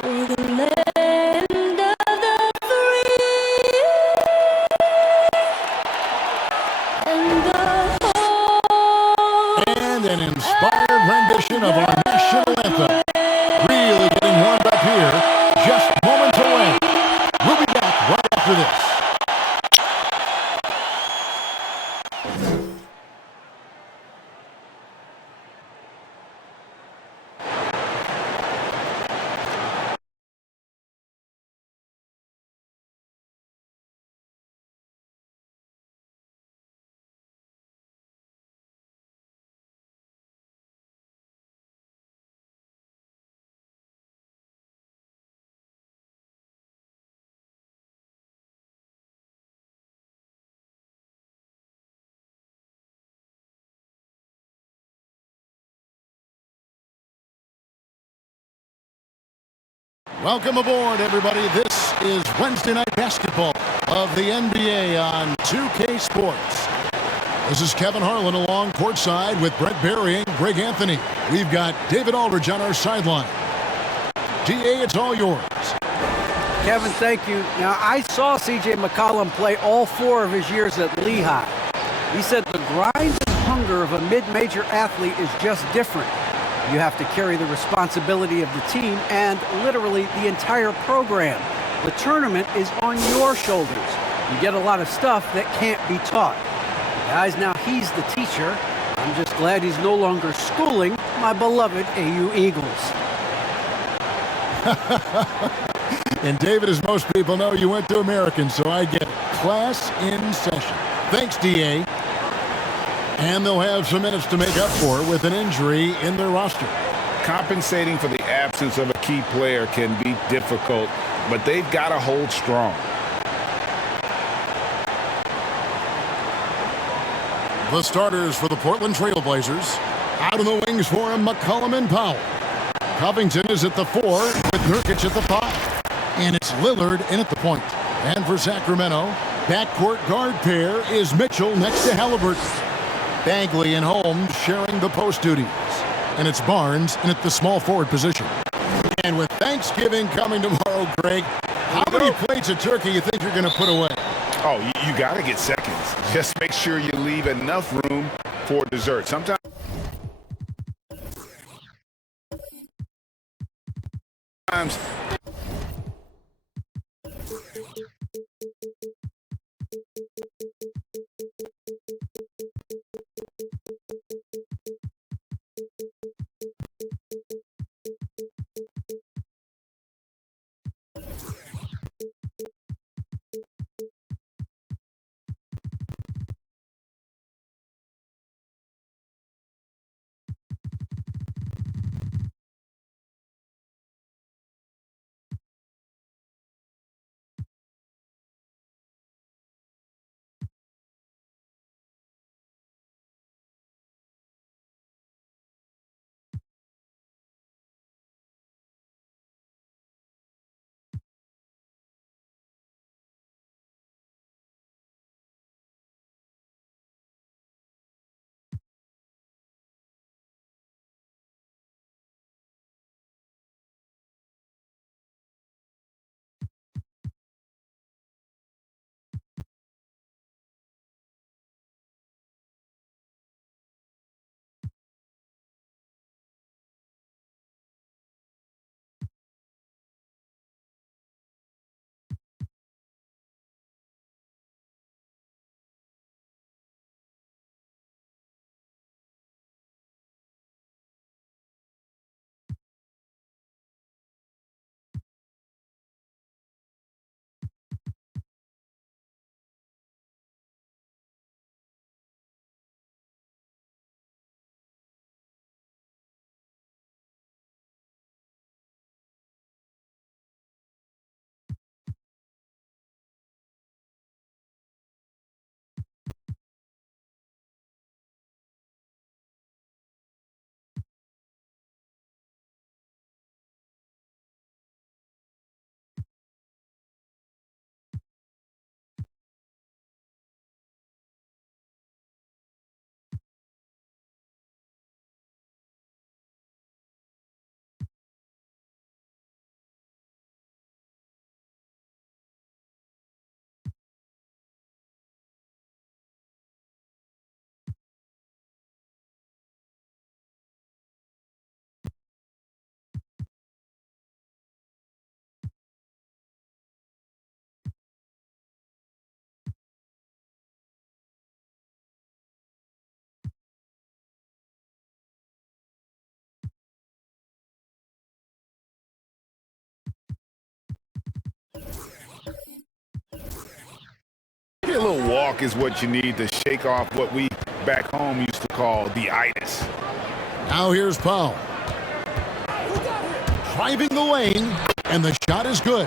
for the land of the free and the whole. And an inspired rendition of our national anthem. Really getting warmed up here, just moments away. We'll be back right after this. Welcome aboard, everybody. This is Wednesday Night Basketball of the NBA on 2K Sports. This is Kevin Harlan along courtside with Brett Berry and Greg Anthony. We've got David Aldridge on our sideline. DA, it's all yours. Kevin, thank you. Now, I saw C.J. McCollum play all 4 of his years at Lehigh. He said the grind and hunger of a mid-major athlete is just different. You have to carry the responsibility of the team and literally the entire program. The tournament is on your shoulders. You get a lot of stuff that can't be taught. Guys, now he's the teacher. I'm just glad he's no longer schooling my beloved AU Eagles. And David, as most people know, you went to American, so I get class in session. Thanks, DA. And they'll have some minutes to make up for with an injury in their roster. Compensating for the absence of a key player can be difficult, but they've got to hold strong. The starters for the Portland Trailblazers. Out of the wings for him, Mccullum and Powell. Covington is at the 4 with Nurkic at the 5. And it's Lillard in at the point. And for Sacramento, backcourt guard pair is Mitchell next to Halliburton. Bagley and Holmes sharing the post duties. And it's Barnes in at the small forward position. And with Thanksgiving coming tomorrow, Greg, how many plates of turkey you think you're going to put away? Oh, you got to get seconds. Just make sure you leave enough room for dessert. Sometimes walk is what you need to shake off what we back home used to call the itis. Now here's Powell. Driving the lane, and the shot is good.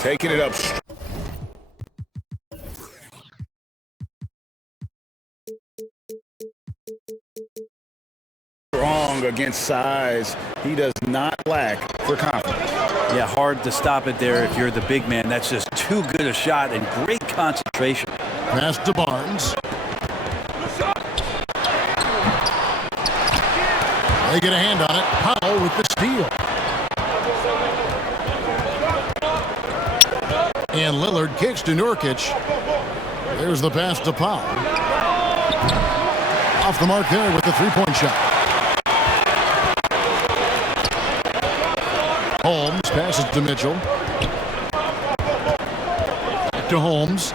Taking it up. long against size. He does not lack for confidence. Yeah, hard to stop it there if you're the big man. That's just too good a shot and great concentration. Pass to Barnes. They get a hand on it. Powell with the steal. And Lillard kicks to Nurkic. There's the pass to Powell. Off the mark there with the three-point shot. Holmes passes to Mitchell. To Holmes.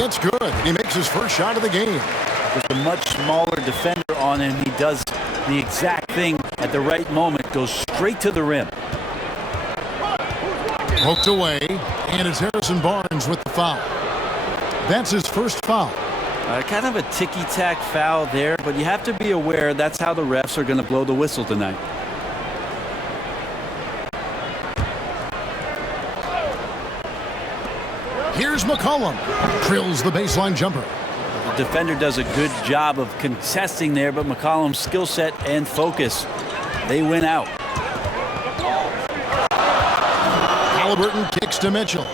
It's good. He makes his first shot of the game. With a much smaller defender on him, he does the exact thing at the right moment, goes straight to the rim. Poked away, and it's Harrison Barnes with the foul. That's his first foul. Kind of a ticky-tack foul there, but you have to be aware that's how the refs are going to blow the whistle tonight. Here's McCollum. Drills the baseline jumper. The defender does a good job of contesting there, but McCollum's skill set and focus, they win out. Halliburton kicks to Mitchell.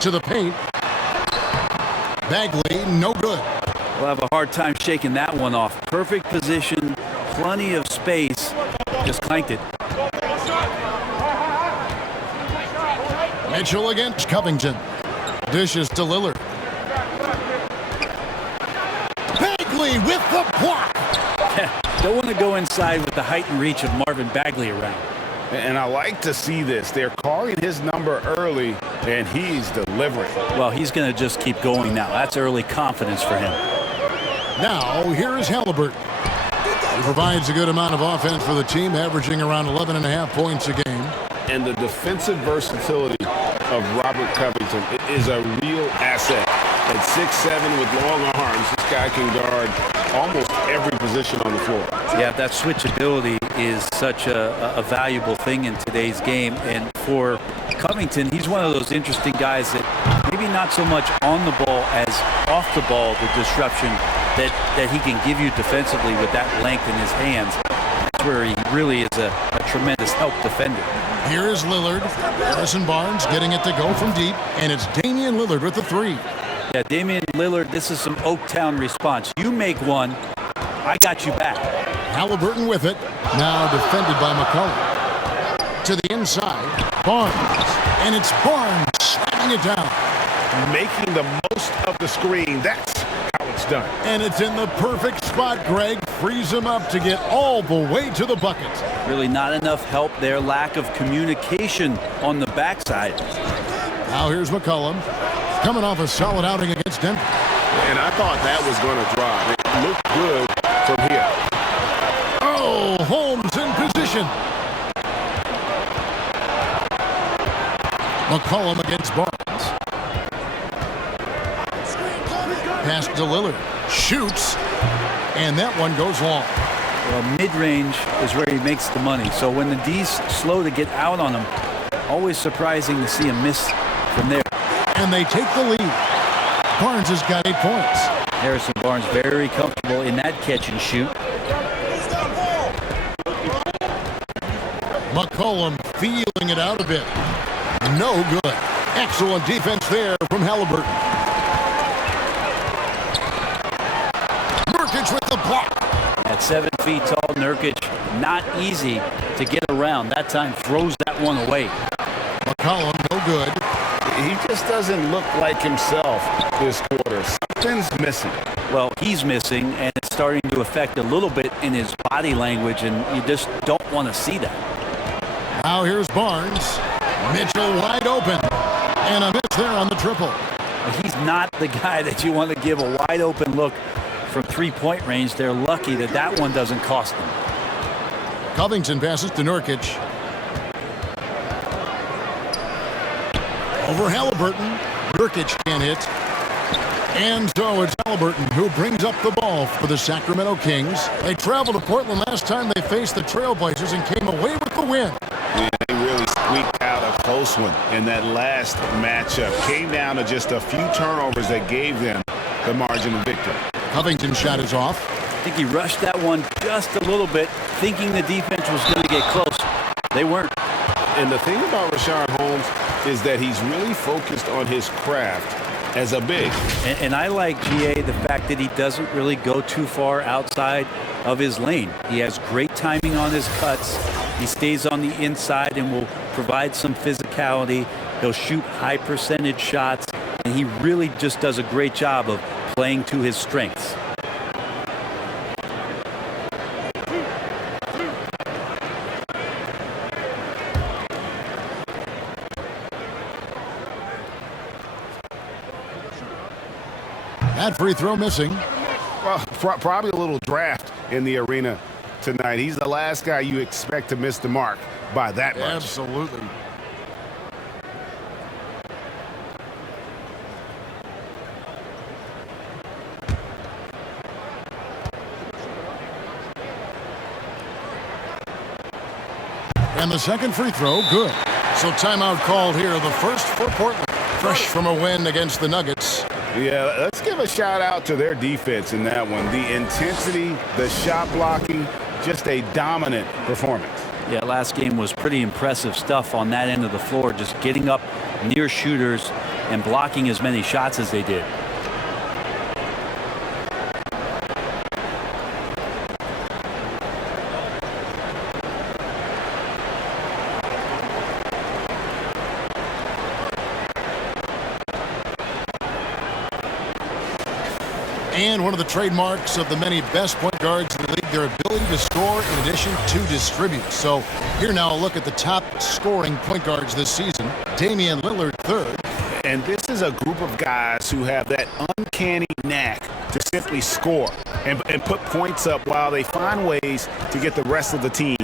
To the paint. Bagley, no good. We'll have a hard time shaking that one off. Perfect position, plenty of space, just clanked it. Mitchell against Covington. Dishes to Lillard. Bagley with the block. Don't want to go inside with the height and reach of Marvin Bagley around. And I like to see this. They're calling his number early, and he's delivering. Well, he's going to just keep going now. That's early confidence for him. Now, here is Halliburton. He provides a good amount of offense for the team, averaging around 11.5 points a game. And the defensive versatility of Robert Covington is a real asset. At 6'7" with long arms, this guy can guard almost every position on the floor. Yeah, that switchability is such a valuable thing in today's game. And for Covington, he's one of those interesting guys that maybe not so much on the ball as off the ball, the disruption that he can give you defensively with that length in his hands. That's where he really is a tremendous help defender. Here is Lillard. Harrison Barnes getting it to go from deep, and it's Damian Lillard with the three. Yeah, Damian Lillard, this is some Oaktown response. You make one, I got you back. Halliburton with it. Now defended by McCullum. To the inside, Barnes. And it's Barnes slamming it down. Making the most of the screen. That's how it's done. And it's in the perfect spot, Greg. Frees him up to get all the way to the bucket. Really not enough help there. Lack of communication on the backside. Now here's McCollum. Coming off a solid outing against Denver. And I thought that was going to drive. It looked good from here. Oh, Holmes in position. McCollum against Barnes. Pass to Lillard. Shoots. And that one goes long. Well, mid-range is where he makes the money. So when the D's slow to get out on him, always surprising to see him miss from there. And they take the lead. Barnes has got 8 points. Harrison Barnes very comfortable in that catch and shoot. McCollum feeling it out a bit. No good. Excellent defense there from Halliburton. Nurkic with the block. At 7 feet tall, Nurkic, not easy to get around. That time throws that one away. McCollum, no good. He just doesn't look like himself this quarter. Something's missing. Well, he's missing, and it's starting to affect a little bit in his body language, and you just don't want to see that. Now here's Barnes. Mitchell wide open. And a miss there on the triple. He's not the guy that you want to give a wide open look from three-point range. They're lucky that that one doesn't cost them. Covington passes to Nurkic. Over Halliburton. Nurkic can't hit. And so it's Halliburton who brings up the ball for the Sacramento Kings. They traveled to Portland last time they faced the Trailblazers and came away with the win. Yeah, they really squeaked out a close one in that last matchup. Came down to just a few turnovers that gave them the margin of victory. Covington's shot is off. I think he rushed that one just a little bit, thinking the defense was going to get close. They weren't. And the thing about Richaun Holmes is that he's really focused on his craft as a big. And I like GA the fact that he doesn't really go too far outside of his lane. He has great timing on his cuts. He stays on the inside and will provide some physicality. He'll shoot high percentage shots, and he really just does a great job of playing to his strengths. That free throw missing. Well, probably a little draft in the arena tonight. He's the last guy you expect to miss the mark by that much. Absolutely. And the second free throw, good. So timeout called here, the first for Portland. Fresh from a win against the Nuggets. Yeah, let's give a shout out to their defense in that one. The intensity, the shot blocking, just a dominant performance. Yeah, last game was pretty impressive stuff on that end of the floor, just getting up near shooters and blocking as many shots as they did. And one of the trademarks of the many best point guards in the league, their ability to score in addition to distribute. So here now a look at the top scoring point guards this season. Damian Lillard third. And this is a group of guys who have that uncanny knack to simply score and put points up while they find ways to get the rest of the team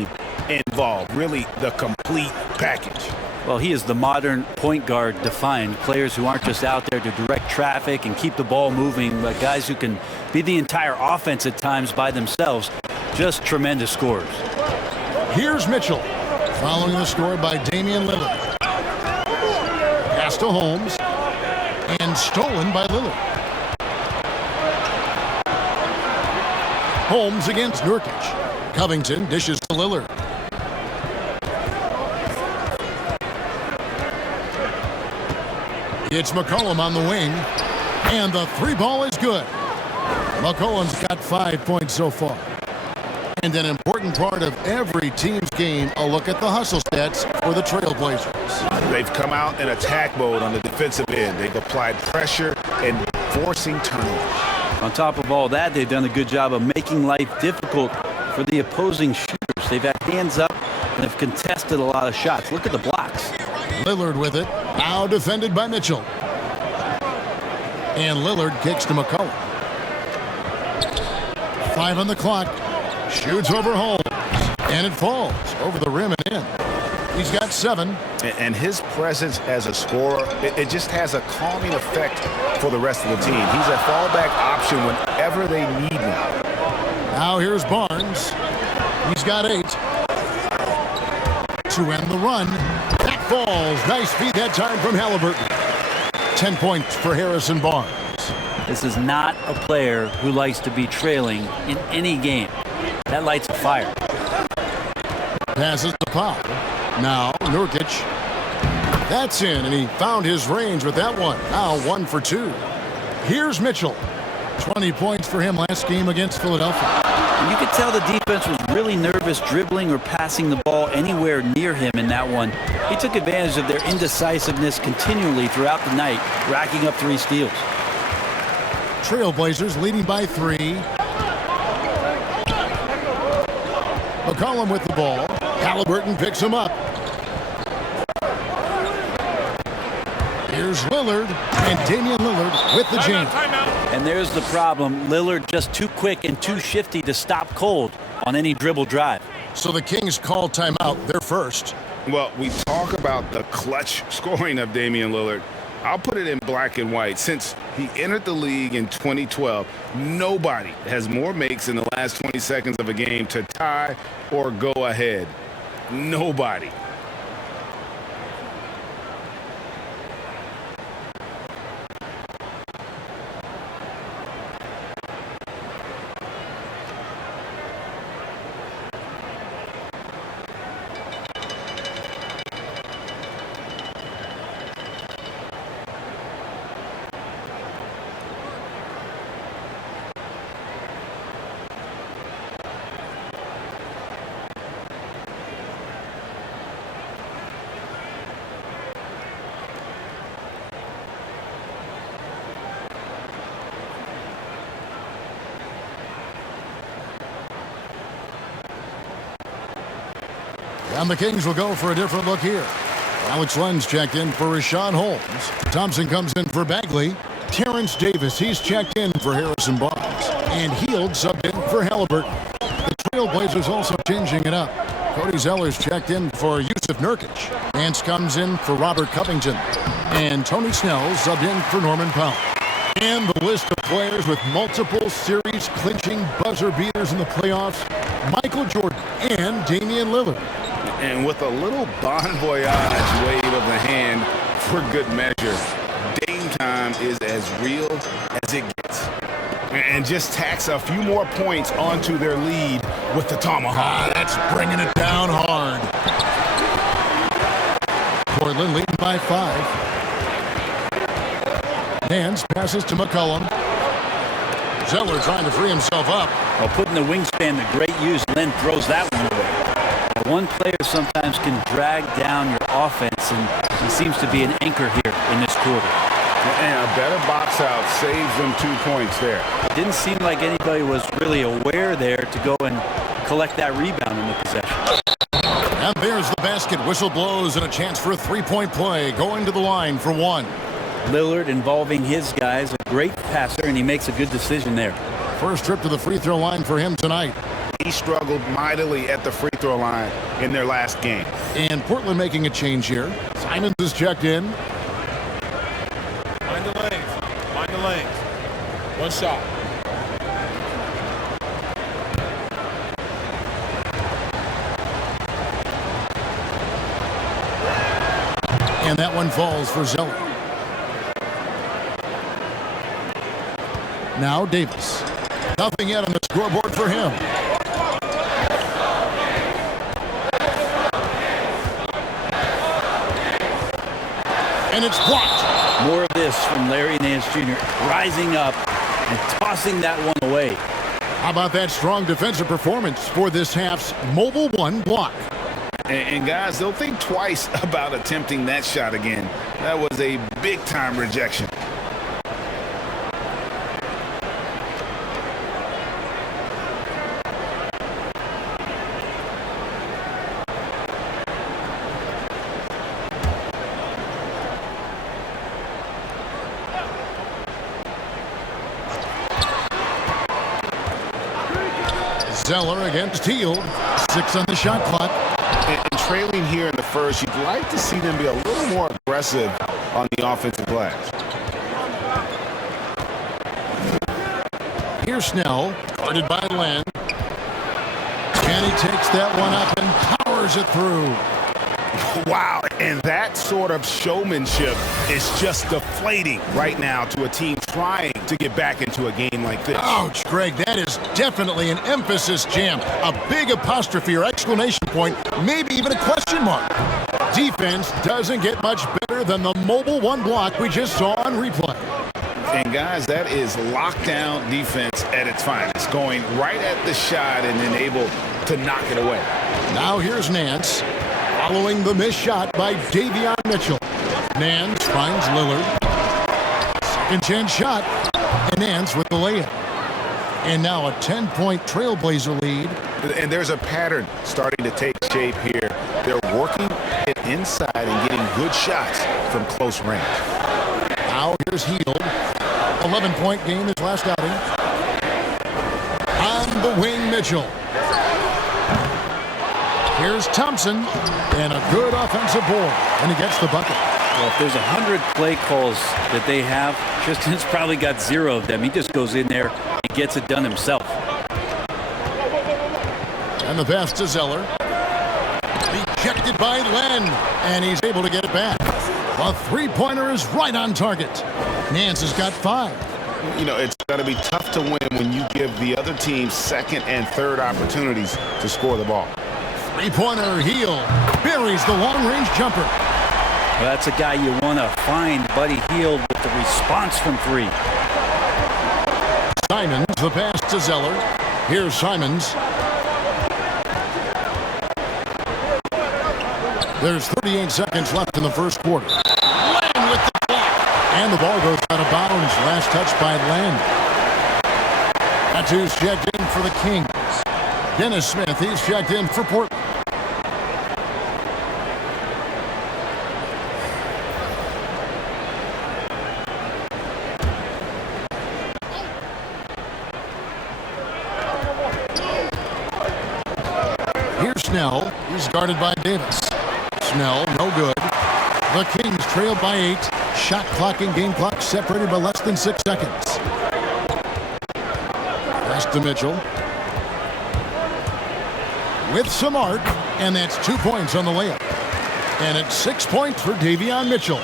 involved. Really the complete package. Well, he is the modern point guard defined. Players who aren't just out there to direct traffic and keep the ball moving, but guys who can be the entire offense at times by themselves. Just tremendous scorers. Here's Mitchell, following the score by Damian Lillard. Pass to Holmes, and stolen by Lillard. Holmes against Nurkic. Covington dishes to Lillard. It's Mccullum on the wing, and the three ball is good. McCollum's got 5 points so far. And an important part of every team's game, a look at the hustle stats for the Trailblazers. They've come out in attack mode on the defensive end. They've applied pressure and forcing turnovers. On top of all that, they've done a good job of making life difficult for the opposing shooters. They've had hands up and have contested a lot of shots. Look at the blocks. Lillard with it, now defended by Mitchell. And Lillard kicks to McCullum. 5 on the clock. Shoots over Holmes, and it falls over the rim and in. He's got 7. And his presence as a scorer, it just has a calming effect for the rest of the team. He's a fallback option whenever they need him. Now here's Barnes. He's got 8. To end the run. That falls. Nice feed that time from Halliburton. 10 points for Harrison Barnes. This is not a player who likes to be trailing in any game. That lights a fire. Passes to Pop. Now Nurkic. That's in, and he found his range with that one. Now 1 for 2. Here's Mitchell. 20 points for him last game against Philadelphia. You could tell the defense was really nervous dribbling or passing the ball anywhere near him in that one. He took advantage of their indecisiveness continually throughout the night, racking up 3 steals. Trailblazers leading by 3. McCollum with the ball. Halliburton picks him up. Here's Lillard, and Damian Lillard with the jam. And there's the problem. Lillard just too quick and too shifty to stop cold on any dribble drive. So the Kings call timeout. They're first. Well, we talk about the clutch scoring of Damian Lillard. I'll put it in black and white. Since he entered the league in 2012, nobody has more makes in the last 20 seconds of a game to tie or go ahead. Nobody. And the Kings will go for a different look here. Alex Len's checked in for Rashawn Holmes. Thompson comes in for Bagley. Terrence Davis, he's checked in for Harrison Barnes. And Heald subbed in for Halliburton. The Trailblazers also changing it up. Cody Zeller's checked in for Yusuf Nurkic. Nance comes in for Robert Covington. And Tony Snell subbed in for Norman Powell. And the list of players with multiple series-clinching buzzer beaters in the playoffs, Michael Jordan and Damian Lillard. And with a little bon voyage wave of the hand for good measure, Dame time is as real as it gets. And just tacks a few more points onto their lead with the tomahawk. That's bringing it down hard. Portland leading by 5. Nance passes to McCullum. Zeller trying to free himself up. Well, putting the wingspan to great use, Len throws that one away. One player sometimes can drag down your offense, and he seems to be an anchor here in this quarter. And a better box out saves them 2 points there. It didn't seem like anybody was really aware there to go and collect that rebound in the possession. And there's the basket. Whistle blows and a chance for a three-point play. Going to the line for 1. Lillard involving his guys, a great passer, and he makes a good decision there. First trip to the free throw line for him tonight. He struggled mightily at the free throw line in their last game. And Portland making a change here. Simons is checked in. Mind the lanes. Mind the lanes. One shot. And that one falls for Zeller. Now Davis. Nothing yet on the scoreboard for him. And it's blocked. More of this from Larry Nance Jr. rising up and tossing that one away. How about that strong defensive performance for this half's mobile 1 block? And guys, they'll think twice about attempting that shot again. That was a big-time rejection. Zeller against Heald. 6 on the shot clock. And trailing here in the first, you'd like to see them be a little more aggressive on the offensive glass. Here's Snell, guarded by Len. And he takes that one up and powers it through. Wow, and that sort of showmanship is just deflating right now to a team trying to get back into a game like this. Ouch, Greg, that is definitely an emphasis jam. A big apostrophe or exclamation point, maybe even a question mark. Defense doesn't get much better than the mobile 1 block we just saw on replay. And guys, that is lockdown defense at its finest, going right at the shot and then able to knock it away. Now here's Nance, following the missed shot by Davion Mitchell. Nance finds Lillard. Second chance shot, and Nance with the layup. And now a 10-point Trailblazer lead. And there's a pattern starting to take shape here. They're working it inside and getting good shots from close range. Now here's Heald. 11-point game his last outing. On the wing, Mitchell. Here's Thompson, and a good offensive board, and he gets the bucket. Well, if there's 100 play calls that they have, Tristan's probably got 0 of them. He just goes in there and gets it done himself. And the pass to Zeller. Rejected by Len, and he's able to get it back. The three-pointer is right on target. Nance has got 5. You know, it's going to be tough to win when you give the other team second and third opportunities to score the ball. Three-pointer, Heald buries the long-range jumper. Well, that's a guy you want to find, Buddy Heald, with the response from 3. Simons, the pass to Zeller. Here's Simons. There's 38 seconds left in the first quarter. Len with the block. And the ball goes out of bounds. Last touch by Len. Matthews checked in for the Kings. Dennis Smith, he's checked in for Portland. Here's Snell. He's guarded by Davis. Snell, no good. The Kings trail by 8. Shot clock and game clock separated by less than 6 seconds. Pass to Mitchell. With some arc, and that's 2 points on the layup. And it's 6 points for Davion Mitchell.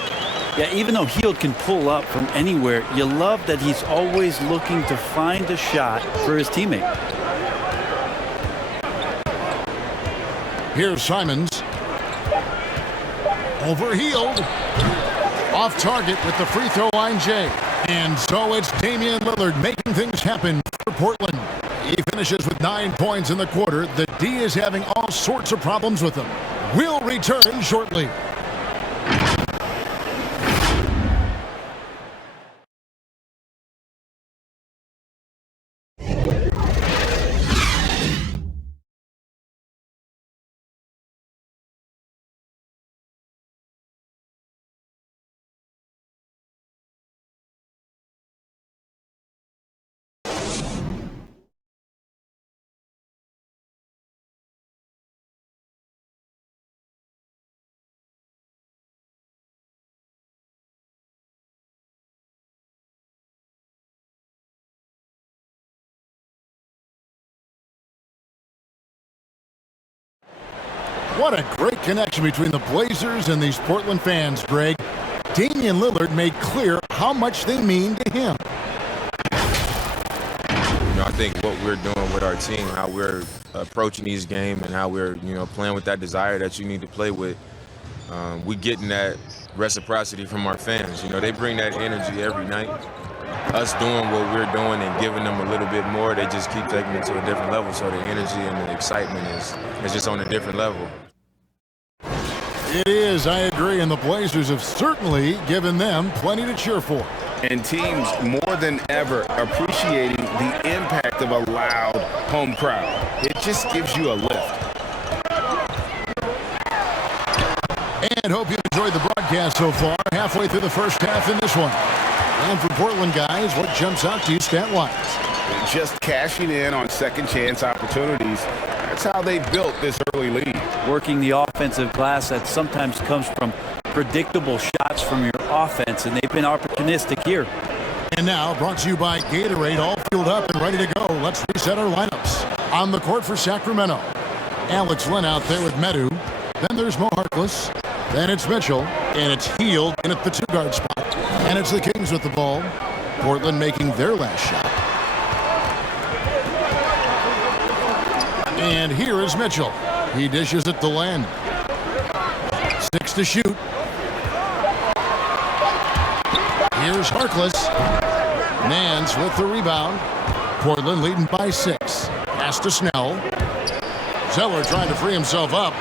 Yeah, even though Hield can pull up from anywhere, you love that he's always looking to find a shot for his teammate. Here's Simons. Over Hield. Off target with the free throw line, Jay. And so it's Damian Lillard making things happen for Portland. He finishes with 9 points in the quarter. The D is having all sorts of problems with him. We'll return shortly. What a great connection between the Blazers and these Portland fans, Greg. Damian Lillard made clear how much they mean to him. I think what we're doing with our team, how we're approaching these games and how we're, playing with that desire that you need to play with, we getting that reciprocity from our fans. They bring that energy every night. Us doing what we're doing and giving them a little bit more, they just keep taking it to a different level. So the energy and the excitement is just on a different level. It is, I agree, and the Blazers have certainly given them plenty to cheer for. And teams more than ever appreciating the impact of a loud home crowd. It just gives you a lift. And hope you enjoyed the broadcast so far. Halfway through the first half in this one. And for Portland guys, what jumps out to you stat-wise? Just cashing in on second chance opportunities. That's how they built this early lead. Working the offensive glass that sometimes comes from predictable shots from your offense, and they've been opportunistic here. And now, brought to you by Gatorade, all fueled up and ready to go. Let's reset our lineups. On the court for Sacramento, Alex Len out there with Medu. Then there's Mo Harkless. Then it's Mitchell, and it's Hield in at the 2-guard spot. And it's the Kings with the ball. Portland making their last shot. And here is Mitchell. He dishes it to Len. 6 to shoot. Here's Harkless. Nance with the rebound. Portland leading by 6. Pass to Snell. Zeller trying to free himself up.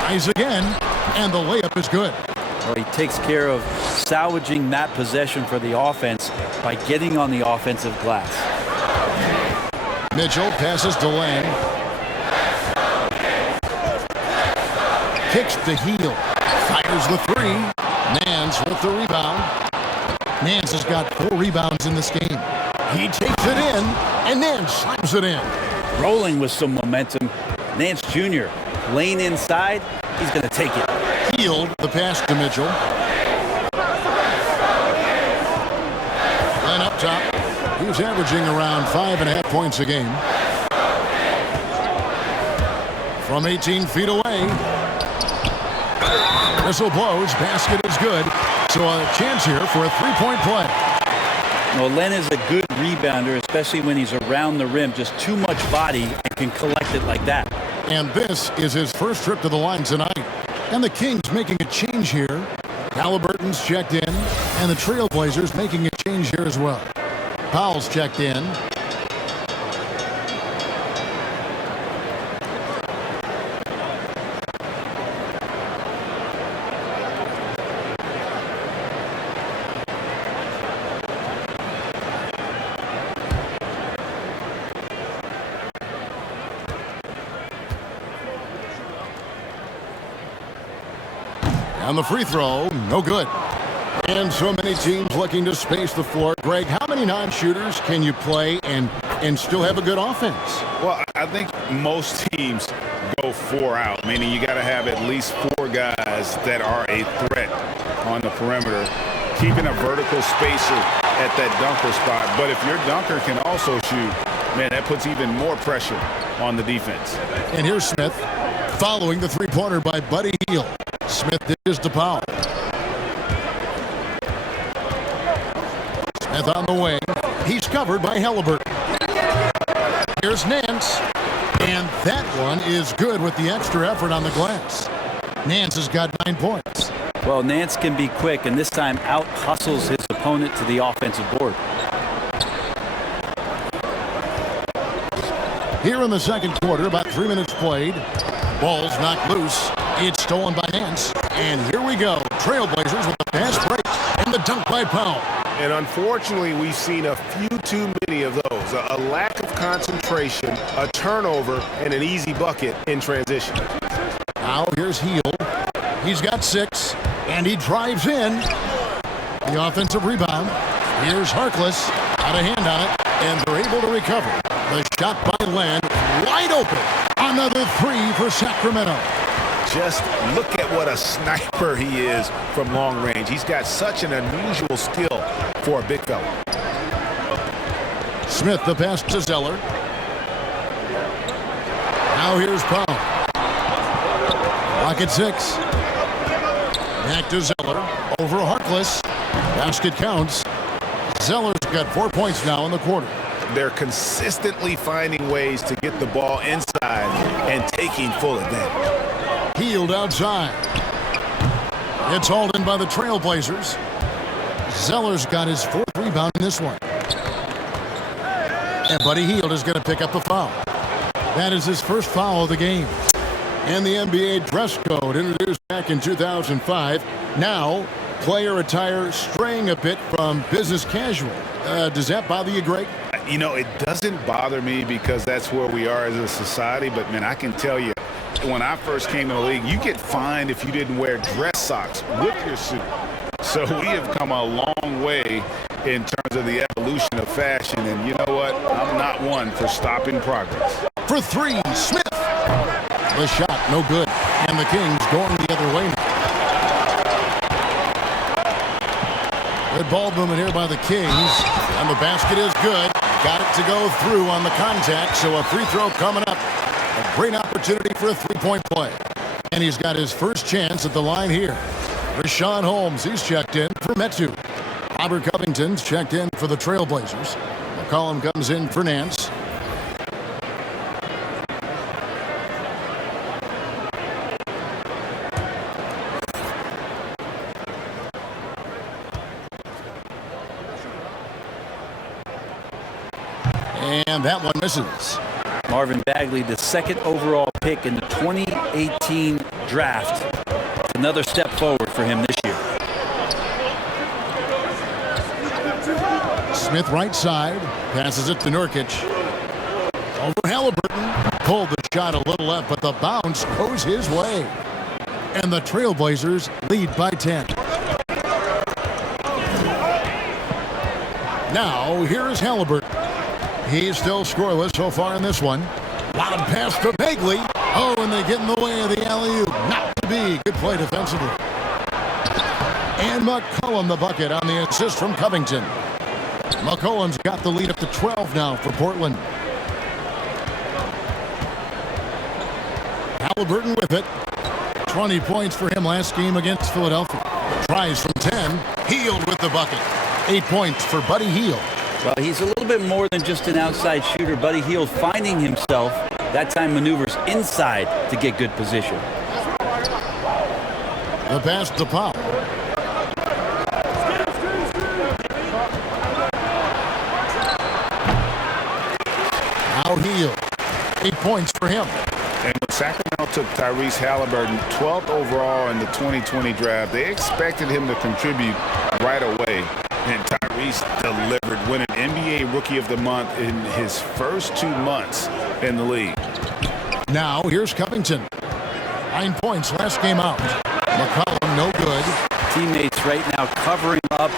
Tries again, and the layup is good. Well, he takes care of salvaging that possession for the offense by getting on the offensive glass. Mitchell passes to Lang. Kicks to Hield. Fires the 3. Nance with the rebound. Nance has got 4 rebounds in this game. He takes it in, and Nance slams it in. Rolling with some momentum. Nance Jr. lane inside. He's going to take it. Hield the pass to Mitchell. And up top, he's averaging around 5.5 points a game. From 18 feet away. Whistle blows. Basket is good. So a chance here for a 3-point play. Well, Len is a good rebounder, especially when he's around the rim. Just too much body and can collect it like that. And this is his first trip to the line tonight. And the Kings making a change here. Halliburton's checked in. And the Trailblazers making a change here as well. Powell's checked in. On the free throw, no good. And so many teams looking to space the floor. Greg, how many non-shooters can you play and still have a good offense? Well, I think most teams go 4 out, meaning you got to have at least 4 guys that are a threat on the perimeter, keeping a vertical spacer at that dunker spot. But if your dunker can also shoot, man, that puts even more pressure on the defense. And here's Smith following the three-pointer by Buddy Hield. Smith dishes to Powell. Smith on the wing. He's covered by Halliburton. Here's Nance. And that one is good with the extra effort on the glass. Nance has got 9 points. Well, Nance can be quick, and this time out-hustles his opponent to the offensive board. Here in the second quarter, about 3 minutes played. Ball's knocked loose. It's stolen by Nance. And here we go. Trailblazers with the fast break and the dunk by Powell. And unfortunately, we've seen a few too many of those. A lack of concentration, a turnover, and an easy bucket in transition. Now here's Hield. He's got 6, and he drives in. The offensive rebound. Here's Harkless. Got a hand on it, and they're able to recover. The shot by Land, wide open. Another 3 for Sacramento. Just look at what a sniper he is from long range. He's got such an unusual skill for a big fella. Smith the pass to Zeller. Now here's Powell. Rocket 6. Back to Zeller. Over Harkless. Basket counts. Zeller's got 4 points now in the quarter. They're consistently finding ways to get the ball inside and taking full advantage. Hield outside. It's hauled in by the Trailblazers. Zeller's got his 4th rebound in this one. And Buddy Hield is going to pick up the foul. That is his first foul of the game. And the NBA dress code introduced back in 2005. Now, player attire straying a bit from business casual. Does that bother you, Greg? You know, it doesn't bother me because that's where we are as a society. But, man, I can tell you, when I first came in the league, you get fined if you didn't wear dress socks with your suit. So we have come a long way in terms of the evolution of fashion. And you know what? I'm not one for stopping progress. For 3, Smith. The shot, no good. And the Kings going the other way now. Good ball movement here by the Kings. And the basket is good. Got it to go through on the contact. So a free throw coming up. A great opportunity for a three-point play. And he's got his first chance at the line here. Rashawn Holmes, he's checked in for Metu. Robert Covington's checked in for the Trailblazers. Mccollum comes in for Nance. And that one misses. Marvin Bagley, the 2nd overall pick in the 2018 draft. It's another step forward for him this year. Smith right side, passes it to Nurkic. Over Halliburton, pulled the shot a little left, but the bounce goes his way. And the Trailblazers lead by 10. Now, here is Halliburton. He's still scoreless so far in this one. Loud pass to Bagley. Oh, and they get in the way of the alley-oop. Not to be. Good play defensively. And Mccullum the bucket on the assist from Covington. McCollum's got the lead up to 12 now for Portland. Halliburton with it. 20 points for him last game against Philadelphia. Tries from 10. Hield with the bucket. 8 points for Buddy Hield. Well, he's a little bit more than just an outside shooter. Buddy Hield finding himself, that time maneuvers inside to get good position. The pass to Powell. Now Hield. 8 points for him. And when Sacramento took Tyrese Halliburton 12th overall in the 2020 draft, they expected him to contribute right away. And Tyrese delivered, winning NBA Rookie of the Month in his first 2 months in the league. Now here's Covington. 9 points last game out. Mccollum no good. Teammates right now covering up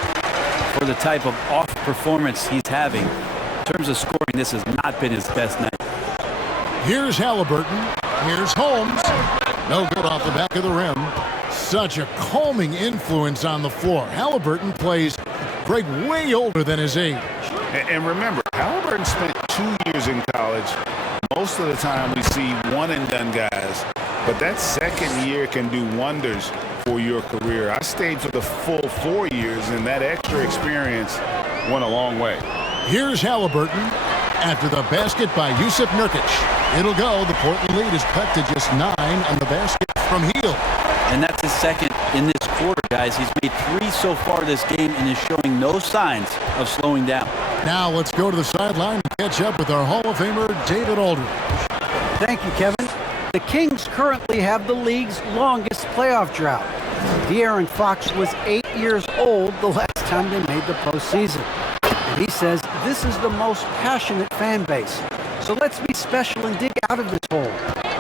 for the type of off performance he's having. In terms of scoring, this has not been his best night. Here's Halliburton. Here's Holmes. No good off the back of the rim. Such a calming influence on the floor. Halliburton plays great way older than his age. And remember, Halliburton spent 2 years in college. Most of the time we see one-and-done guys, but that second year can do wonders for your career. I stayed for the full 4 years, and that extra experience went a long way. Here's Halliburton after the basket by Jusuf Nurkic. It'll go. The Portland lead is cut to just 9 on the basket from Hield. And that's his second in this quarter, guys. He's made 3 so far this game and is showing no signs of slowing down. Now let's go to the sideline and catch up with our Hall of Famer, David Aldridge. Thank you, Kevin. The Kings currently have the league's longest playoff drought. De'Aaron Fox was 8 years old the last time they made the postseason. And he says this is the most passionate fan base. So let's be special and dig out of this hole.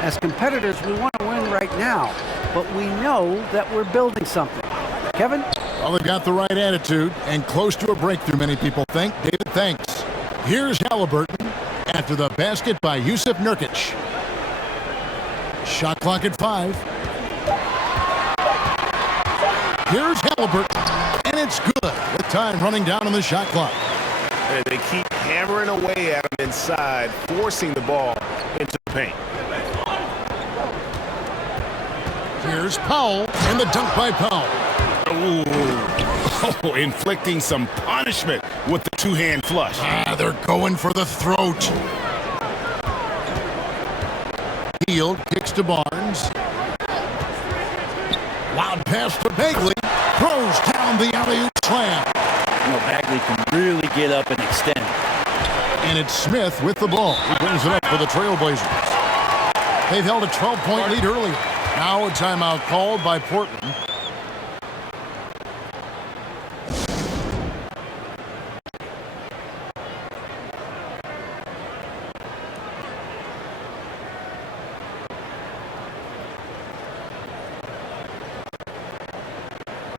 As competitors, we want to win right now, but we know that we're building something. Kevin? Well, they've got the right attitude and close to a breakthrough, many people think. David, thanks. Here's Halliburton after the basket by Jusuf Nurkic. Shot clock at 5. Here's Halliburton, and it's good with time running down on the shot clock. And they keep hammering away at him inside, forcing the ball into the paint. Here's Powell, and the dunk by Powell. Ooh. Inflicting some punishment with the two-hand flush. They're going for the throat. Hield kicks to Barnes. Loud pass to Bagley. Throws down the alley-oop slam. You know, Bagley can really get up and extend. And it's Smith with the ball. He brings it up for the Trailblazers. They've held a 12-point lead earlier. Now a timeout called by Portland.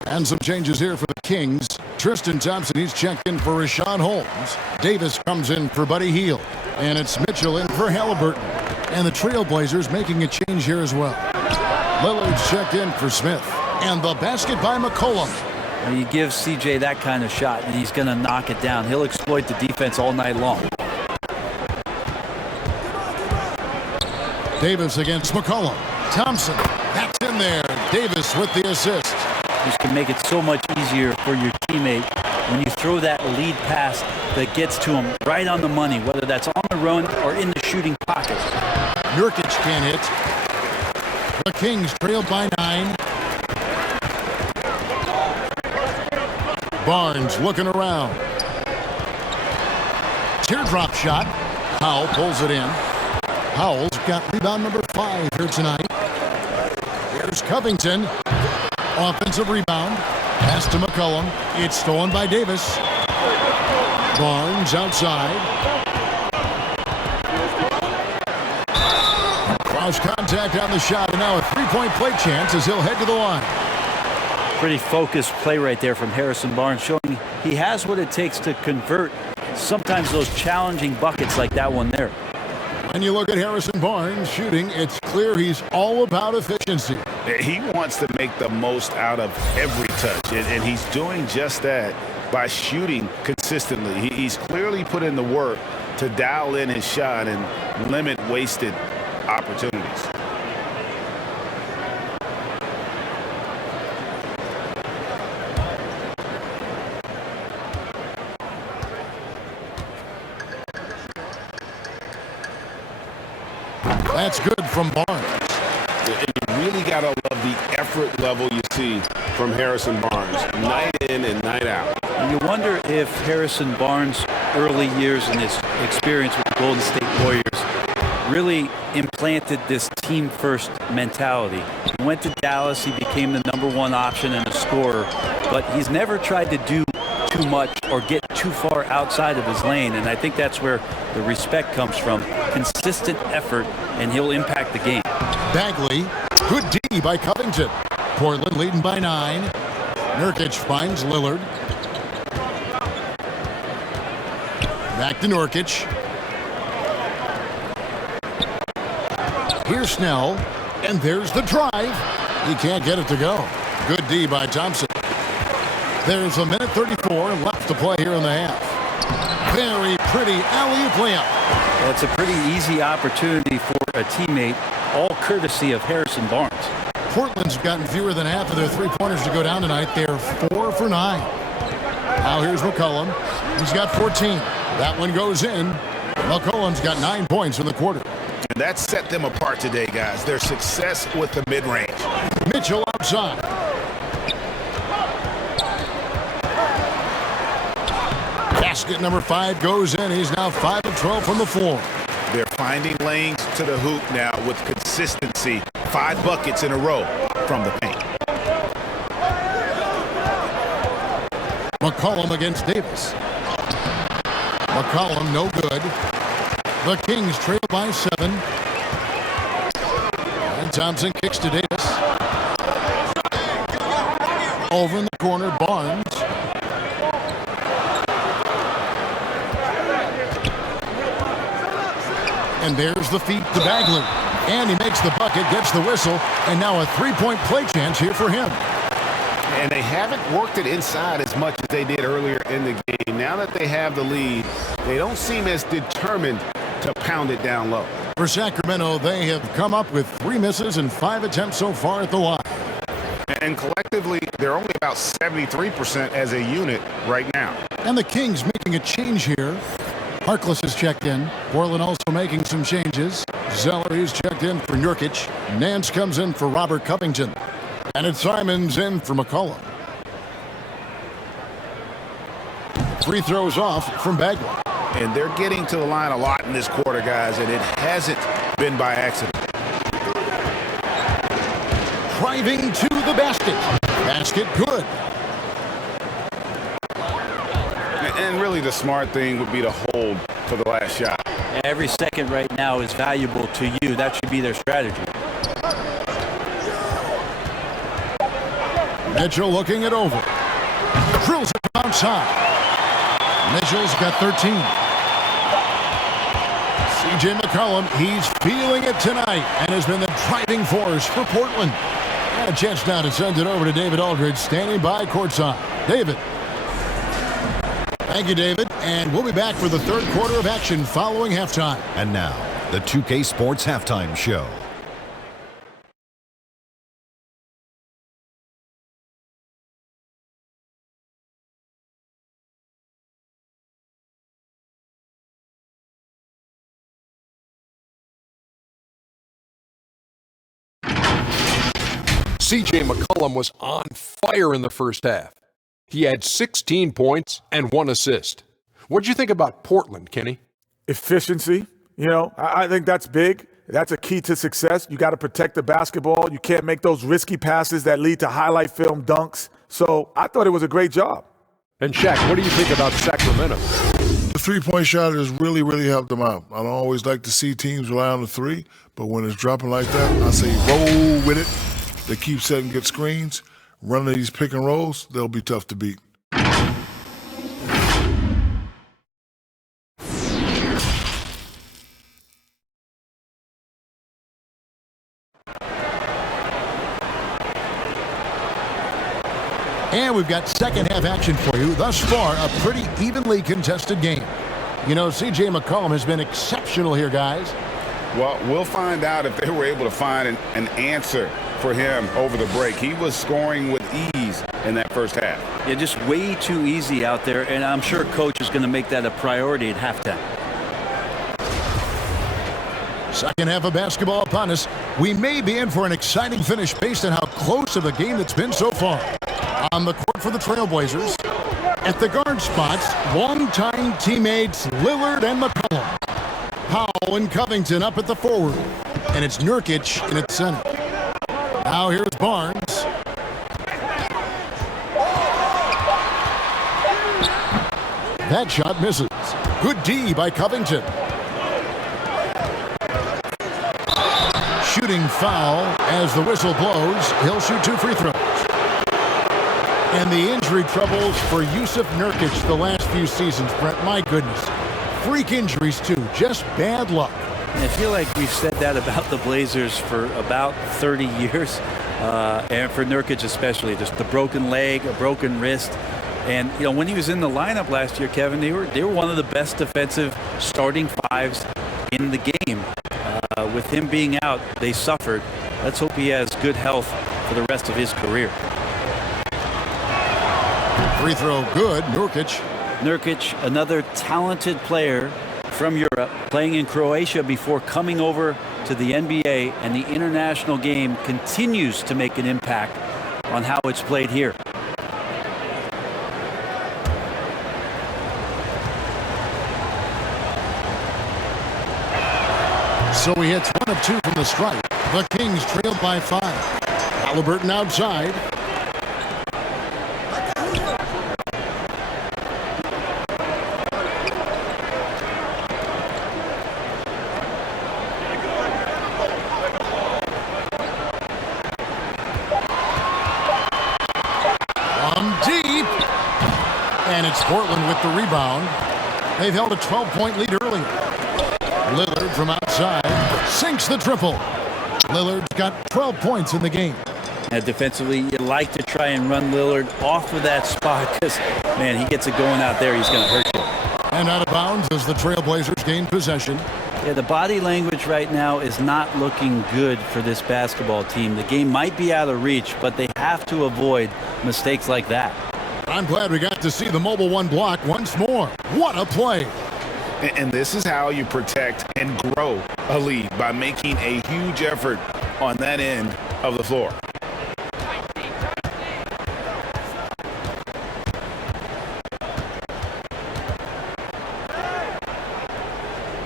And some changes here for the Kings. Tristan Thompson, he's checked in for Rashawn Holmes. Davis comes in for Buddy Hield. And it's Mitchell in for Halliburton. And the Trailblazers making a change here as well. Lillard's checked in for Smith. And the basket by Mccullum. When you give CJ that kind of shot, and he's going to knock it down. He'll exploit the defense all night long. Davis against McCollum. Thompson, that's in there. Davis with the assist. This can make it so much easier for your teammate when you throw that lead pass that gets to him right on the money, whether that's on the run or in the shooting pocket. Nurkic can't hit. The Kings trailed by 9. Barnes looking around. Teardrop shot. Powell pulls it in. Powell's got rebound number 5 here tonight. Here's Covington. Offensive rebound. Pass to McCullum. It's stolen by Davis. Barnes outside. Cross contact on the shot, and now a three-point play chance as he'll head to the line. Pretty focused play right there from Harrison Barnes, showing he has what it takes to convert sometimes those challenging buckets like that one there. When you look at Harrison Barnes shooting, it's clear he's all about efficiency. He wants to make the most out of every touch, and he's doing just that by shooting consistently. He's clearly put in the work to dial in his shot and limit wasted opportunities. That's good from Barnes. And you really got to love the effort level you see from Harrison Barnes, night in and night out. And you wonder if Harrison Barnes' early years and his experience with the Golden State Warriors really implanted this team-first mentality. He went to Dallas, he became the #1 option and a scorer, but he's never tried to do too much or get too far outside of his lane, and I think that's where the respect comes from. Consistent effort, and he'll impact the game. Bagley, good D by Covington. Portland leading by 9. Nurkic finds Lillard. Back to Nurkic. Here's Snell, and there's the drive. He can't get it to go. Good D by Thompson. There's a minute 34 left to play here in the half. Very pretty alley-oop layup. Well, it's a pretty easy opportunity for a teammate, all courtesy of Harrison Barnes. Portland's gotten fewer than half of their three-pointers to go down tonight. They're 4 for 9. Now here's McCullum. He's got 14. That one goes in. McCullum's got 9 points in the quarter. And that set them apart today, guys. Their success with the mid-range. Mitchell outside. Basket number 5 goes in. He's now 5 of 12 from the floor. They're finding lanes to the hoop now with consistency. 5 buckets in a row from the paint. McCollum against Davis. McCollum no good. The Kings trail by 7. And Thompson kicks to Davis. Over in the corner, Barnes. And there's the feed to Bagley. And he makes the bucket, gets the whistle, and now a three-point play chance here for him. And they haven't worked it inside as much as they did earlier in the game. Now that they have the lead, they don't seem as determined to pound it down low. For Sacramento, they have come up with 3 misses and 5 attempts so far at the line. And collectively, they're only about 73% as a unit right now. And the Kings making a change here. Harkless is checked in. Portland also making some changes. Zeller is checked in for Nurkic. Nance comes in for Robert Covington. And it's Simons in for McCollum. Free throws off from Bagley. And they're getting to the line a lot in this quarter, guys, and it hasn't been by accident. Driving to the basket. Basket good. And really the smart thing would be to hold for the last shot. Every second right now is valuable to you. That should be their strategy. Mitchell looking it over. Drills it outside. Mitchell's got 13. C.J. McCollum, he's feeling it tonight and has been the driving force for Portland. And a chance now to send it over to David Aldridge, standing by courtside. David. Thank you, David. And we'll be back for the third quarter of action following halftime. And now, the 2K Sports Halftime Show. C.J. McCollum was on fire in the first half. He had 16 points and 1 assist. What'd you think about Portland, Kenny? Efficiency. You know, I think that's big. That's a key to success. You got to protect the basketball. You can't make those risky passes that lead to highlight film dunks. So I thought it was a great job. And Shaq, what do you think about Sacramento? The three-point shot has really, really helped them out. I don't always like to see teams rely on the three, but when it's dropping like that, I say roll with it. They keep setting good screens. Running these pick and rolls, they'll be tough to beat. And we've got second half action for you. Thus far, a pretty evenly contested game. You know, C.J. McCollum has been exceptional here, guys. Well, we'll find out if they were able to find an answer for him over the break. He was scoring with ease in that first half. Yeah, just way too easy out there, and I'm sure Coach is going to make that a priority at halftime. Second half of basketball upon us. We may be in for an exciting finish based on how close of a game it's been so far. On the court for the Trailblazers, at the guard spots, longtime teammates Lillard and Mccullum. Powell and Covington up at the forward, and it's Nurkic in its center. Now here's Barnes. That shot misses. Good D by Covington. Shooting foul as the whistle blows. He'll shoot 2 free throws. And the injury troubles for Yusuf Nurkic the last few seasons, Brent. My goodness. Freak injuries, too. Just bad luck. I feel like we've said that about the Blazers for about 30 years, and for Nurkic especially. Just the broken leg, a broken wrist. And, you know, when he was in the lineup last year, Kevin, they were one of the best defensive starting fives in the game. With him being out, they suffered. Let's hope he has good health for the rest of his career. Free throw good, Nurkic. Nurkic, another talented player from Europe, playing in Croatia before coming over to the NBA, and the international game continues to make an impact on how it's played here. So he hits 1 of 2 from the stripe. The Kings trailed by 5. Halliburton outside. Deep, and it's Portland with the rebound. They've held a 12-point lead earlier. Lillard from outside sinks the triple. Lillard's got 12 points in the game. Defensively, you like to try and run Lillard off of that spot because, man, he gets it going out there, he's going to hurt you. And out of bounds as the Trailblazers gain possession. Yeah, the body language right now is not looking good for this basketball team. The game might be out of reach, but they have to avoid mistakes like that. I'm glad we got to see the mobile 1 block once more. What a play. And this is how you protect and grow a lead, by making a huge effort on that end of the floor.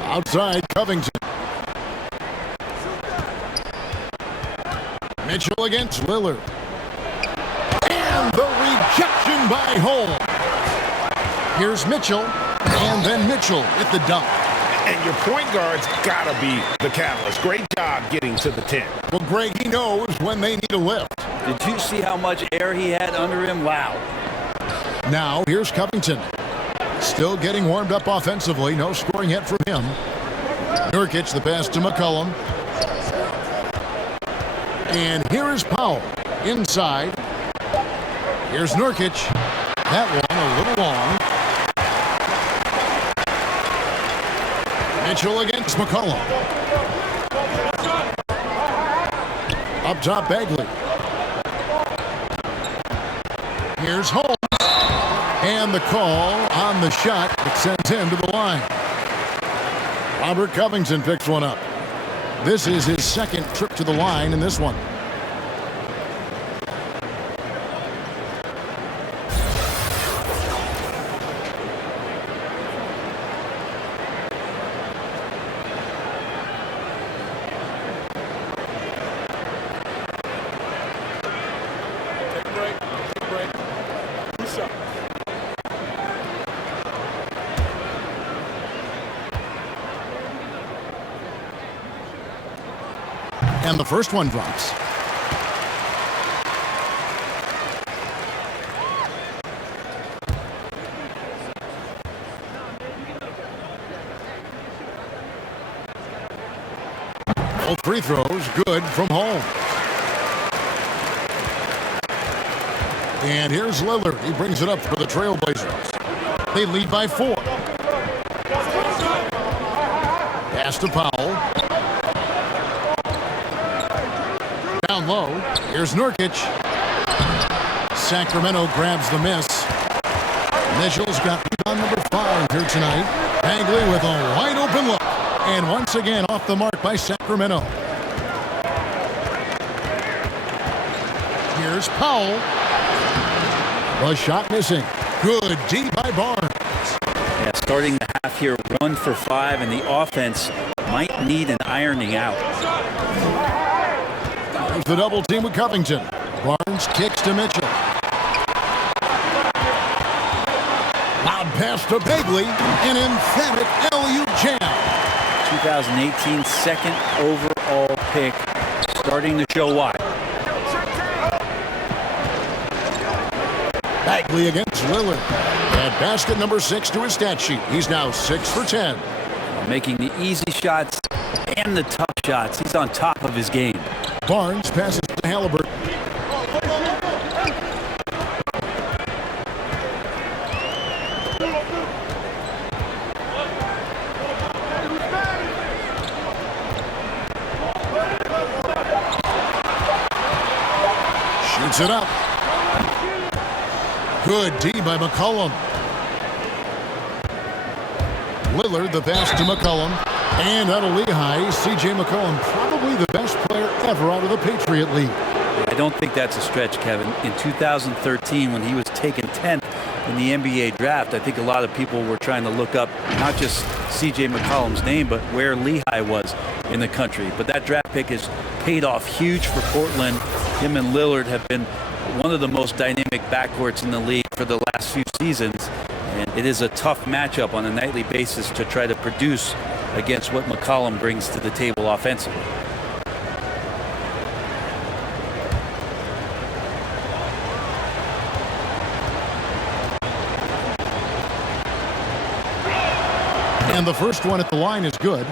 Outside, Covington. Mitchell against Lillard. And the rejection by Holmes. Here's Mitchell, and then Mitchell at the dunk. And your point guard's got to be the catalyst. Great job getting to the 10. Well, Greg, he knows when they need a lift. Did you see how much air he had under him? Wow. Now, here's Covington. Still getting warmed up offensively. No scoring yet from him. Nurkic, the pass to McCullum. And here is Powell. Inside. Here's Nurkic. That one a little long. Mitchell against McCollum. Up top, Bagley. Here's Holmes. And the call on the shot that sends him to the line. Robert Covington picks one up. This is his second trip to the line in this one. And the first one drops. Both free throws good from home. And here's Lillard. He brings it up for the Trailblazers. They lead by 4. Pass to Powell. Down low. Here's Nurkic. Sacramento grabs the miss. Mitchell's got rebound number 5 here tonight. Bagley with a wide open look. And once again off the mark by Sacramento. Here's Powell. The shot missing. Good D by Barnes. Yeah, starting the half here, 1 for 5, and the offense might need an ironing out. There's the double team with Covington. Barnes kicks to Mitchell. Loud pass to Bagley. An emphatic LU jam. 2018 second overall pick, starting to show why. Bagley against Lillard. Add basket number 6 to his stat sheet. He's now 6 for 10. Making the easy shots and the tough shots. He's on top of his game. Barnes passes to Halliburton. Shoots it up. Good D by Mccullum. Lillard, the pass to Mccullum. And out of Lehigh, C.J. McCollum, probably the best player ever out of the Patriot League. I don't think that's a stretch, Kevin. In 2013, when he was taken 10th in the NBA draft, I think a lot of people were trying to look up not just C.J. McCollum's name, but where Lehigh was in the country. But that draft pick has paid off huge for Portland. Him and Lillard have been one of the most dynamic backcourts in the league for the last few seasons. And it is a tough matchup on a nightly basis to try to produce against what McCollum brings to the table offensively. And the first one at the line is good.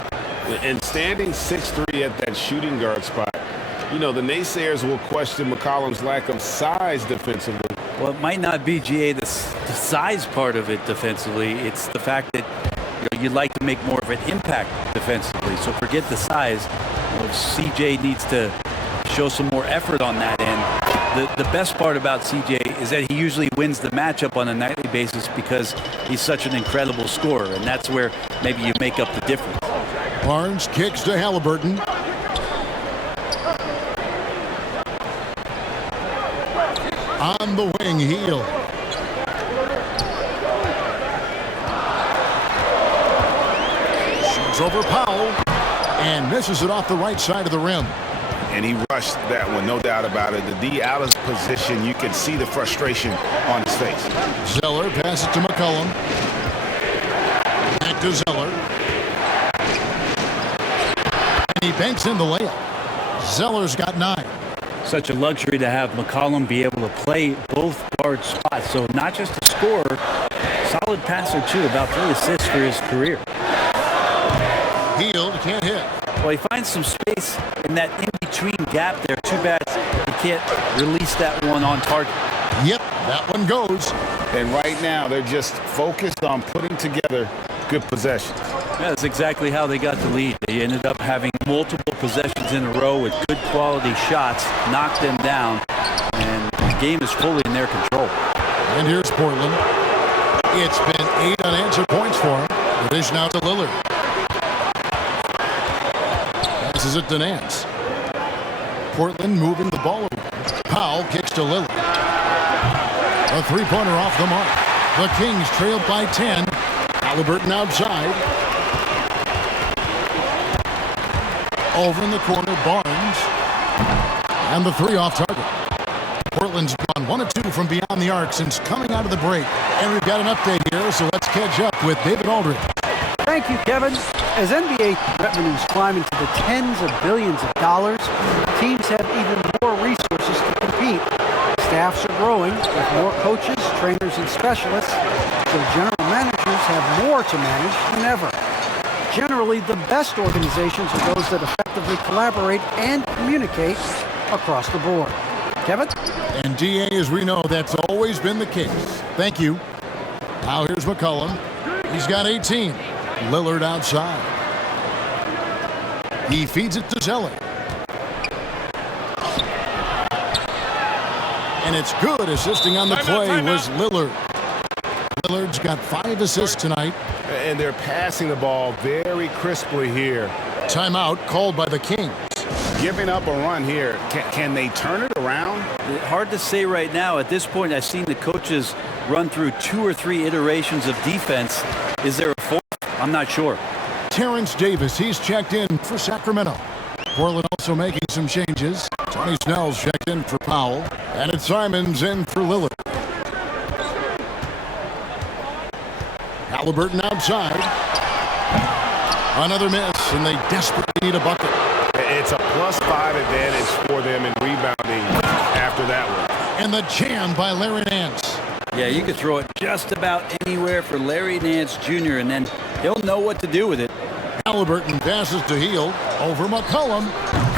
And standing 6'3" at that shooting guard spot, you know, the naysayers will question McCollum's lack of size defensively. Well, it might not be, GA, the size part of it defensively. It's the fact that you'd like to make more of an impact defensively. So forget the size. CJ needs to show some more effort on that end. The best part about CJ is that he usually wins the matchup on a nightly basis because he's such an incredible scorer, and that's where maybe you make up the difference. Barnes kicks to Halliburton. On the wing, Heel. Shoots over Powell and misses it off the right side of the rim. And he rushed that one, no doubt about it. The D out of position, you can see the frustration on his face. Zeller passes to McCollum. Back to Zeller. And he banks in the layup. Zeller's got 9. Such a luxury to have McCollum be able to play both guard spots. So not just a scorer, solid passer too, about 3 assists for his career. Heel can't hit. Well, he finds some space in that in-between gap there. Too bad he can't release that one on target. Yep, that one goes. And right now, they're just focused on putting together good possessions. Yeah, that's exactly how they got the lead. They ended up having multiple possessions in a row with good quality shots, knocked them down, and the game is fully in their control. And here's Portland. It's been 8 unanswered points for him. The dish now to Lillard. Passes it to Nance. Portland moving the ball around. Powell kicks to Lillard. A three-pointer off the mark. The Kings trailed by 10. Halliburton outside. Over in the corner, Barnes. And the 3 off target. Portland's gone 1 of 2 from beyond the arc since coming out of the break. And we've got an update here, so let's catch up with David Aldridge. Thank you, Kevin. As NBA revenues climb into the tens of billions of dollars, teams have even more resources to compete. Staffs are growing with more coaches, trainers, and specialists, so general managers have more to manage than ever. Generally, the best organizations are those that effectively collaborate and communicate across the board. Kevin? And DA, as we know, that's always been the case. Thank you. Now here's McCollum. He's got 18. Lillard outside. He feeds it to Zeller. And it's good. Assisting on the play was Lillard. Lillard's got 5 assists tonight. And they're passing the ball very crisply here. Timeout called by the Kings. Giving up a run here. Can they turn it around? Hard to say right now. At this point, I've seen the coaches run through 2 or 3 iterations of defense. Is there a 4th? I'm not sure. Terrence Davis, he's checked in for Sacramento. Portland also making some changes. Tony Snell's checked in for Powell. And it's Simons in for Lillard. Halliburton outside. Another miss, and they desperately need a bucket. It's a +5 advantage for them in rebounding after that one. And the jam by Larry Nance. Yeah, you could throw it just about anywhere for Larry Nance Jr., and then he'll know what to do with it. Halliburton passes to Hield over McCullum.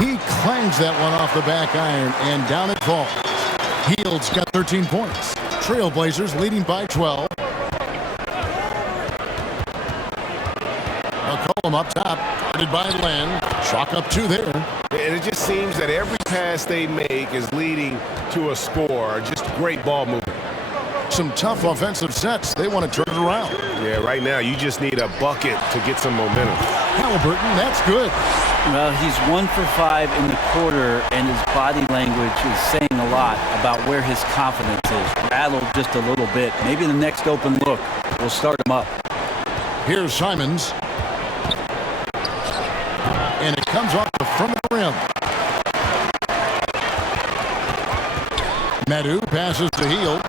He clangs that one off the back iron, and down it falls. Hield's got 13 points. Trailblazers leading by 12. McCollum up top, guarded by Len. Chalk up 2 there. And it just seems that every pass they make is leading to a score. Just great ball movement. Some tough offensive sets. They want to turn it around. Yeah, right now you just need a bucket to get some momentum. Halliburton, that's good. Well, he's 1 for 5 in the quarter, and his body language is saying a lot about where his confidence is. Rattled just a little bit. Maybe the next open look will start him up. Here's Simons. And it comes off the front of the rim. Medu passes to Hield.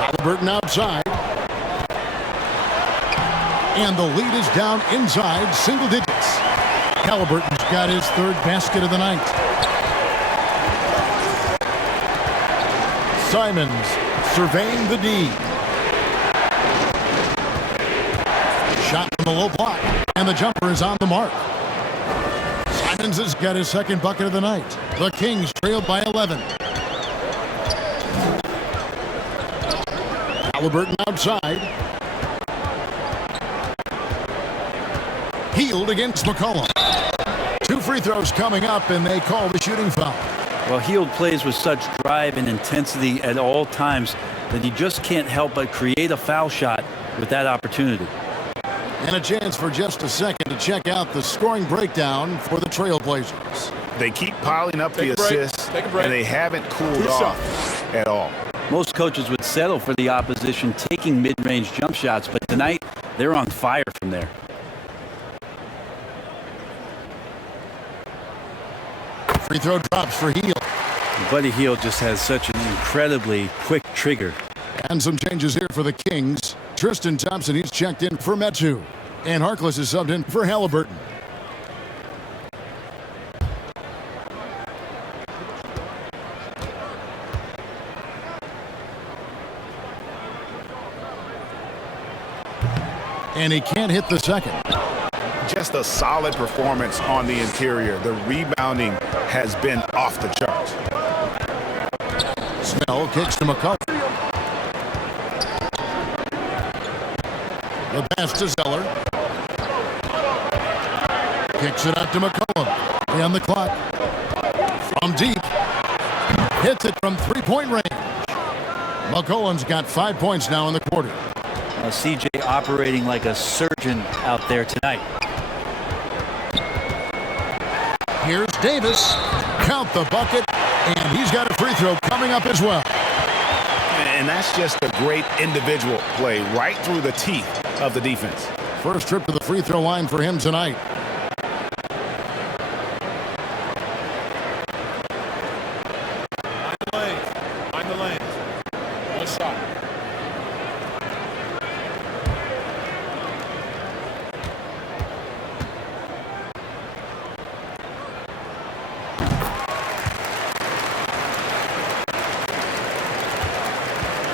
Halliburton outside. And the lead is down inside single digits. Halliburton's got his 3rd basket of the night. Simons surveying the D. Shot from the low block, and the jumper is on the mark. Simons has got his 2nd bucket of the night. The Kings trailed by 11. Halliburton outside. Hield against McCollum. 2 free throws coming up, and they call the shooting foul. Well, Hield plays with such drive and intensity at all times that he just can't help but create a foul shot with that opportunity. And a chance for just a second to check out the scoring breakdown for the Trailblazers. They keep piling up the assists, and they haven't cooled off at all. Most coaches would settle for the opposition taking mid-range jump shots, but tonight they're on fire from there. Free throw drops for Hield. Buddy Hield just has such an incredibly quick trigger. And some changes here for the Kings. Tristan Thompson, he's checked in for Metu. And Harkless is subbed in for Halliburton. And he can't hit the second. Just a solid performance on the interior. The rebounding has been off the charts. Snell kicks to Mccullum. The pass to Zeller. Kicks it out to Mccullum. And the clock. From deep. Hits it from 3-point range. McCollum's got 5 points now in the quarter. CJ operating like a surgeon out there tonight. Here's Davis. Count the bucket. And he's got a free throw coming up as well. And that's just a great individual play right through the teeth of the defense. First trip to the free throw line for him tonight. Find the lane. One shot.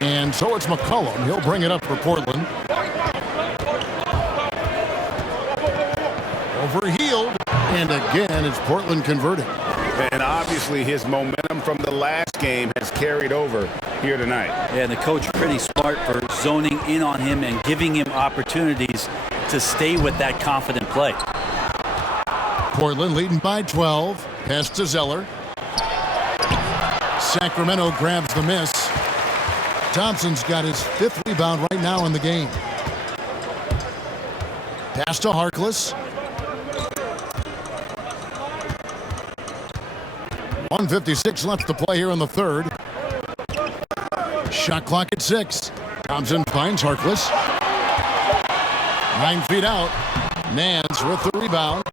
And so it's McCollum. He'll bring it up for Portland. Over Hield. And again, it's Portland converting. And obviously his momentum from the last game has carried over here tonight. Yeah, and the coach pretty smart for zoning in on him and giving him opportunities to stay with that confident play. Portland leading by 12. Pass to Zeller. Sacramento grabs the miss. Thompson's got his 5th rebound right now in the game. Pass to Harkless. 1:56 left to play here in the third. Shot clock at 6. Thompson finds Harkless. 9 feet out. Nance with the rebound.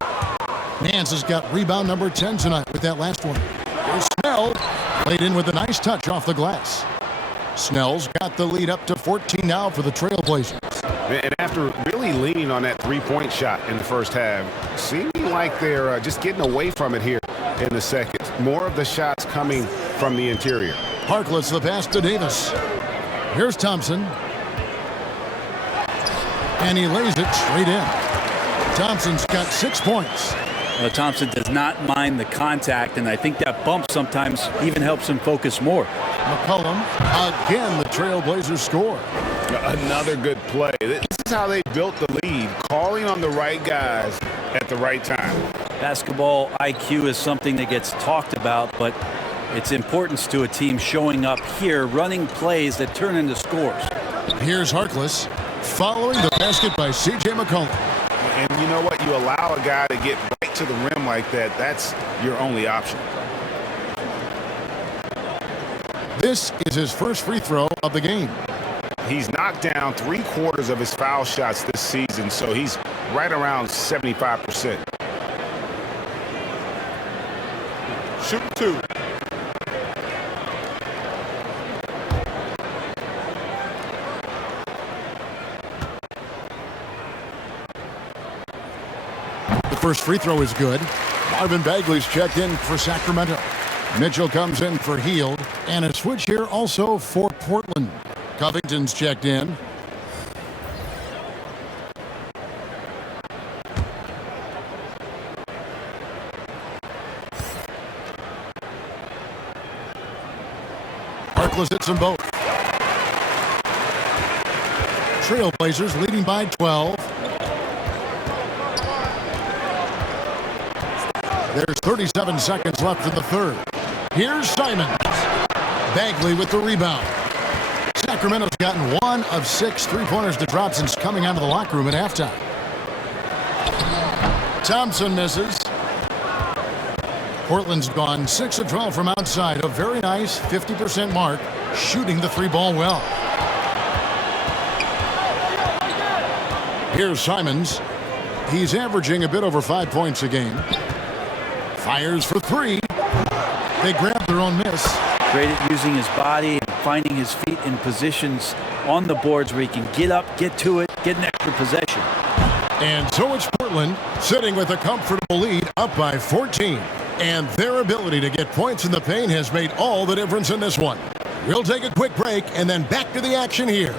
Nance has got rebound number 10 tonight with that last one. Here's Snell. Played in with a nice touch off the glass. Snell's got the lead up to 14 now for the Trailblazers. And after really leaning on that 3-point shot in the first half, seeming like they're just getting away from it here in the second. More of the shots coming from the interior. Harkless the pass to Davis. Here's Thompson. And he lays it straight in. Thompson's got 6 points. Thompson does not mind the contact, and I think that bump sometimes even helps him focus more. McCullum, again, the Trailblazers score. Another good play. This is how they built the lead, calling on the right guys at the right time. Basketball IQ is something that gets talked about, but its importance to a team showing up here, running plays that turn into scores. Here's Harkless, following the basket by C.J. McCollum. And you know what? You allow a guy to get right to the rim like that, that's your only option. This is his first free throw of the game. He's knocked down 3/4 of his foul shots this season, so he's right around 75%. Shoot 2. The first free throw is good. Marvin Bagley's checked in for Sacramento. Mitchell comes in for Hield, and a switch here also for Portland. Covington's checked in. Harkless hits them both. Trailblazers leading by 12. There's 37 seconds left in the third. Here's Simons. Bagley with the rebound. Sacramento's gotten 1 of 6 3-pointers to drop since coming out of the locker room at halftime. Thompson misses. Portland's gone 6 of 12 from outside. A very nice 50% mark, shooting the 3-ball well. Here's Simons. He's averaging a bit over 5 points a game. Fires for 3. They grab their own miss. Great at using his body and finding his feet in positions on the boards where he can get up, get to it, get an extra possession. And so it's Portland sitting with a comfortable lead up by 14. And their ability to get points in the paint has made all the difference in this one. We'll take a quick break and then back to the action here.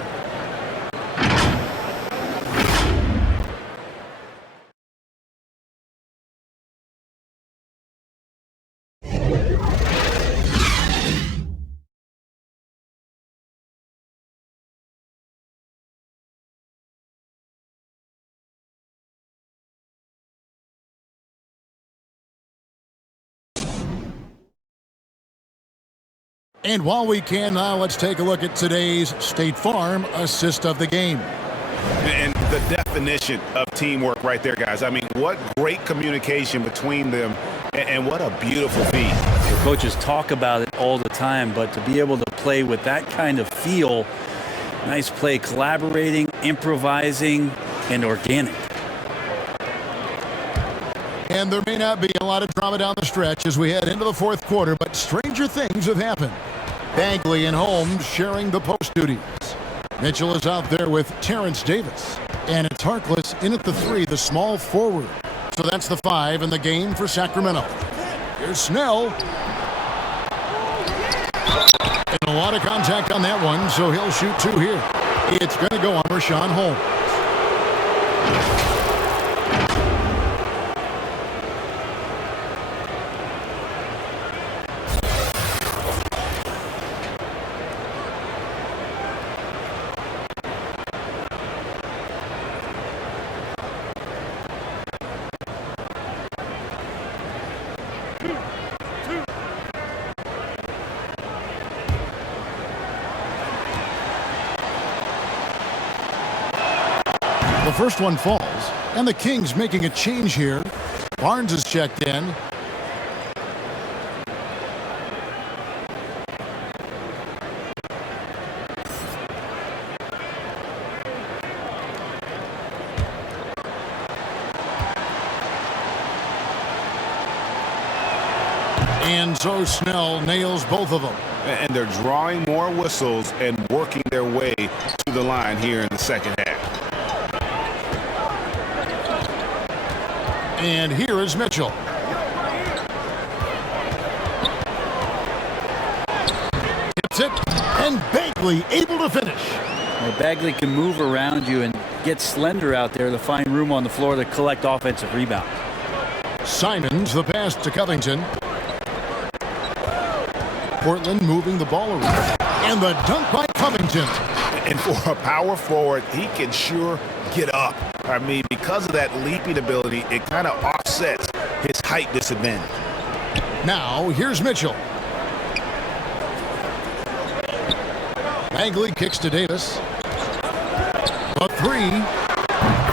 And while we can now, let's take a look at today's State Farm assist of the game. And the definition of teamwork right there, guys. I mean, what great communication between them, and what a beautiful feat. The coaches talk about it all the time, but to be able to play with that kind of feel, nice play, collaborating, improvising, and organic. And there may not be a lot of drama down the stretch as we head into the fourth quarter, but stranger things have happened. Bagley and Holmes sharing the post duties. Mitchell is out there with Terrence Davis. And it's Harkless in at the 3, the small forward. So that's the 5 in the game for Sacramento. Here's Snell. And a lot of contact on that one, so he'll shoot 2 here. It's going to go on Rashawn Holmes. The first one falls, and the Kings making a change here. Barnes is checked in. And so Snell nails both of them. And they're drawing more whistles and working their way to the line here in the second half. And here is Mitchell. Hits it, And Bagley able to finish. Well, Bagley can move around you and get slender out there to find room on the floor to collect offensive rebound. Simons, the pass to Covington. Portland moving the ball around. And the dunk by Covington. And for a power forward, he can sure get up. I mean, because of that leaping ability, it kind of offsets his height disadvantage. Now, here's Mitchell. Bagley kicks to Davis. A three.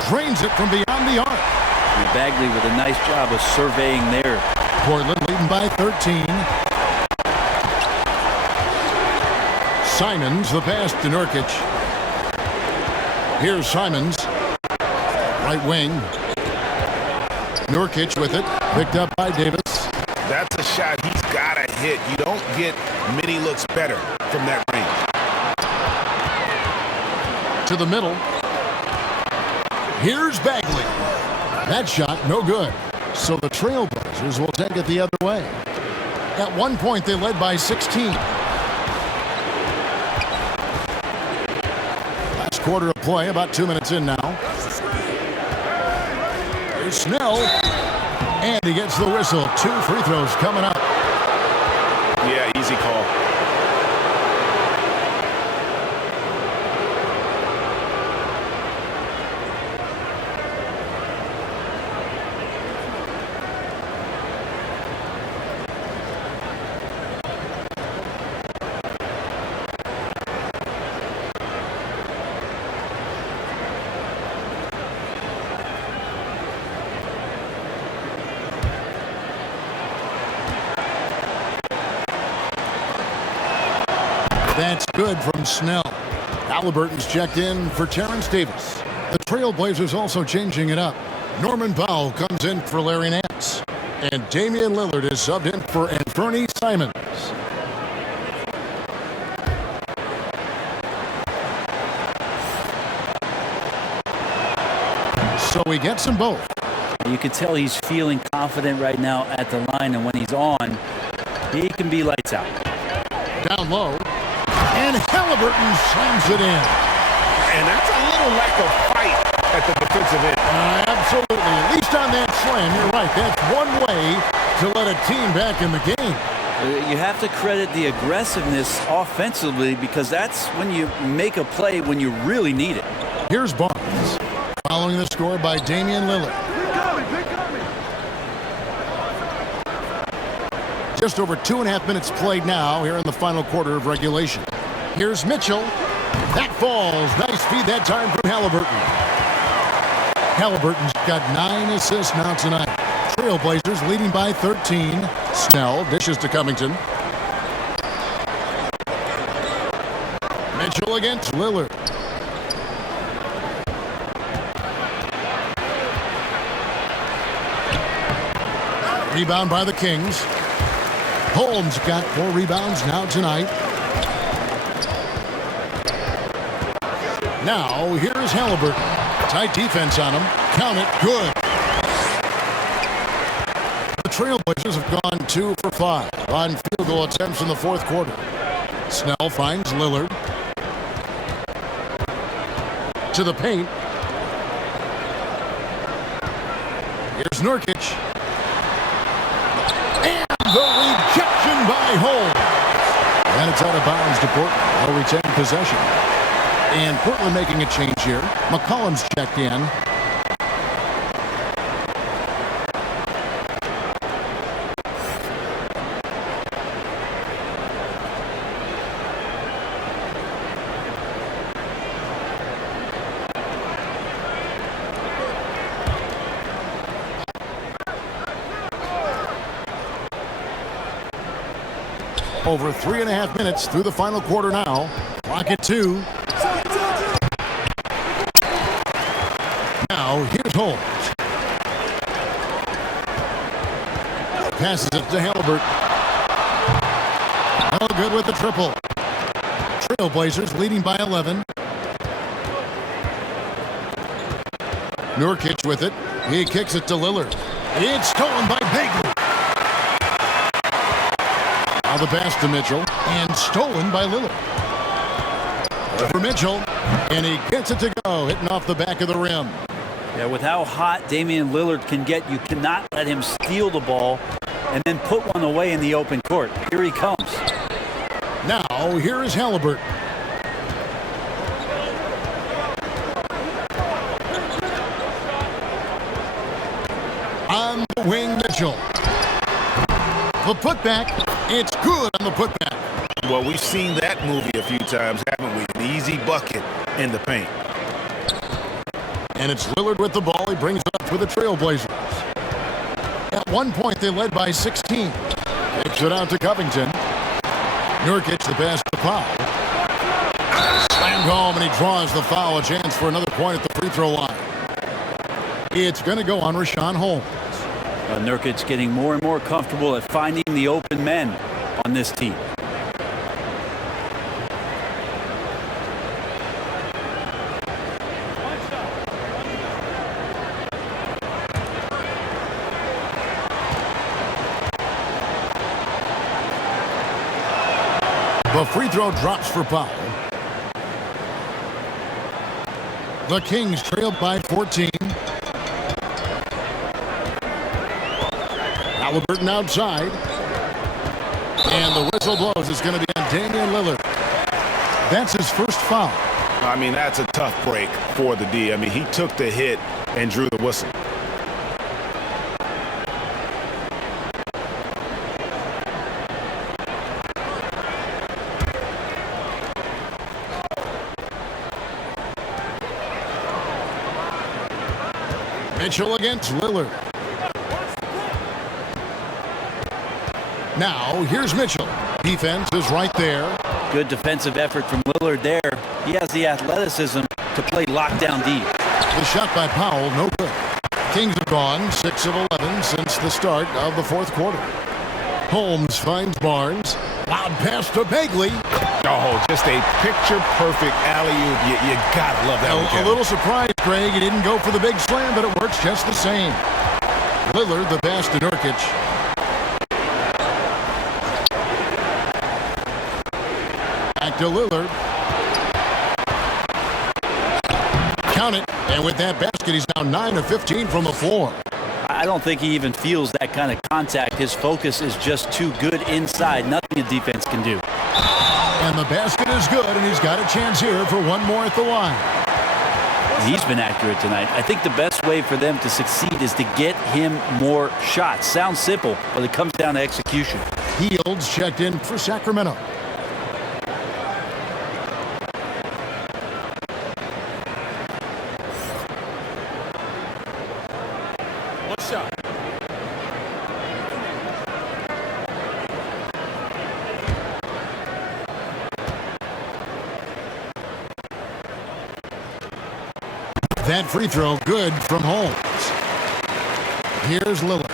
Drains it from beyond the arc. And Bagley with a nice job of surveying there. Portland leading by 13. Simons, the pass to Nurkic. Here's Simons. Right wing. Nurkic with it. Picked up by Davis. That's a shot he's got to hit. You don't get many looks better from that range. To the middle. Here's Bagley. That shot, no good. So the Trailblazers will take it the other way. At one point, they led by 16. Last quarter of play, about 2 minutes in now. Here's Snell. And he gets the whistle. 2 free throws coming up. Yeah, easy call. That's good from Snell. Halliburton's checked in for Terrence Davis. The Trailblazers also changing it up. Norman Powell comes in for Larry Nance. And Damian Lillard is subbed in for Anthony Simons. So he gets them both. You can tell he's feeling confident right now at the line, and when he's on, he can be lights out. Down low. And Halliburton slams it in. And that's a little lack of fight at the defensive end. Absolutely. At least on that slam, you're right. That's one way to let a team back in the game. You have to credit the aggressiveness offensively, because that's when you make a play when you really need it. Here's Barnes. Following the score by Damian Lillard. Just over 2.5 minutes played now here in the final quarter of regulation. Here's Mitchell. That falls. Nice feed that time from Halliburton. Halliburton's got 9 assists now tonight. Trailblazers leading by 13. Snell dishes to Covington. Mitchell against Lillard. Rebound by the Kings. Holmes got 4 rebounds now tonight. Now, here's Halliburton. Tight defense on him. Count it. Good. The Trailblazers have gone 2 for 5 on field goal attempts in the fourth quarter. Snell finds Lillard. To the paint. Here's Nurkic. And the rejection by Holmes. And it's out of bounds to Portland. They'll retain possession. And Portland making a change here. Mccullum's checked in. Over 3.5 minutes through the final quarter now. Clock at 2. Now, here's Holmes. Passes it to Halliburton. No good with the triple. Trailblazers leading by 11. Nurkic with it. He kicks it to Lillard. It's stolen by Bagley. Now the pass to Mitchell. And stolen by Lillard. For Mitchell, and he gets it to go, hitting off the back of the rim. Yeah, with how hot Damian Lillard can get, you cannot let him steal the ball and then put one away in the open court. Here he comes. Now, here is Halliburton. On the wing, Mitchell. The putback, it's good on the putback. Well, we've seen that movie a few times, haven't we? An easy bucket in the paint. And it's Lillard with the ball. He brings it up for the Trailblazers. At one point, they led by 16. Takes it out to Covington. Nurkic, the pass to Powell. Slammed home, and he draws the foul. A chance for another point at the free throw line. It's going to go on Rashawn Holmes. Nurkic getting more and more comfortable at finding the open men on this team. The free throw drops for Powell. The Kings trail by 14. Halliburton outside. And the whistle blows. It's going to be on Damian Lillard. That's his first foul. I mean, that's a tough break for the D. I mean, he took the hit and drew the whistle. Mitchell against Lillard. Now, here's Mitchell. Defense is right there. Good defensive effort from Lillard there. He has the athleticism to play lockdown deep. The shot by Powell, no good. Kings have gone 6 of 11 since the start of the fourth quarter. Holmes finds Barnes. Loud pass to Bagley. Oh, just a picture-perfect alley-oop. You gotta love that one. A little surprised, Greg. He didn't go for the big slam, but it works just the same. Lillard, the pass to Nurkic. Back to Lillard. Count it. And with that basket, he's now 9 of 15 from the floor. I don't think he even feels that kind of contact. His focus is just too good inside. Nothing a defense can do. And the basket is good, and he's got a chance here for one more at the line. He's been accurate tonight. I think the best way for them to succeed is to get him more shots. Sounds simple, but it comes down to execution. Fields checked in for Sacramento. That free throw good from Holmes. Here's Lillard.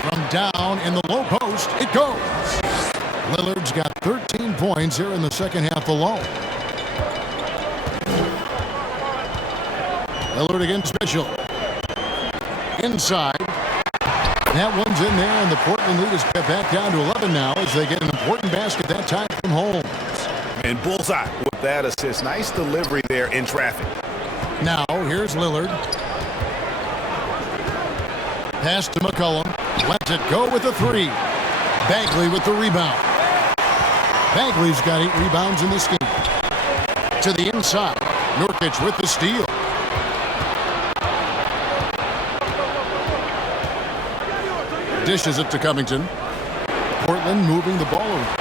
From down in the low post, it goes. Lillard's got 13 points here in the second half alone. Lillard against Mitchell. Inside. That one's in there, and the Portland lead is cut back down to 11 now as they get an important basket that time from Holmes. And bullseye with that assist. Nice delivery there in traffic. Now, here's Lillard. Pass to McCullum. Lets it go with a three. Bagley with the rebound. Bagley's got 8 rebounds in this game. To the inside. Nurkic with the steal. Dishes it to Covington. Portland moving the ball around.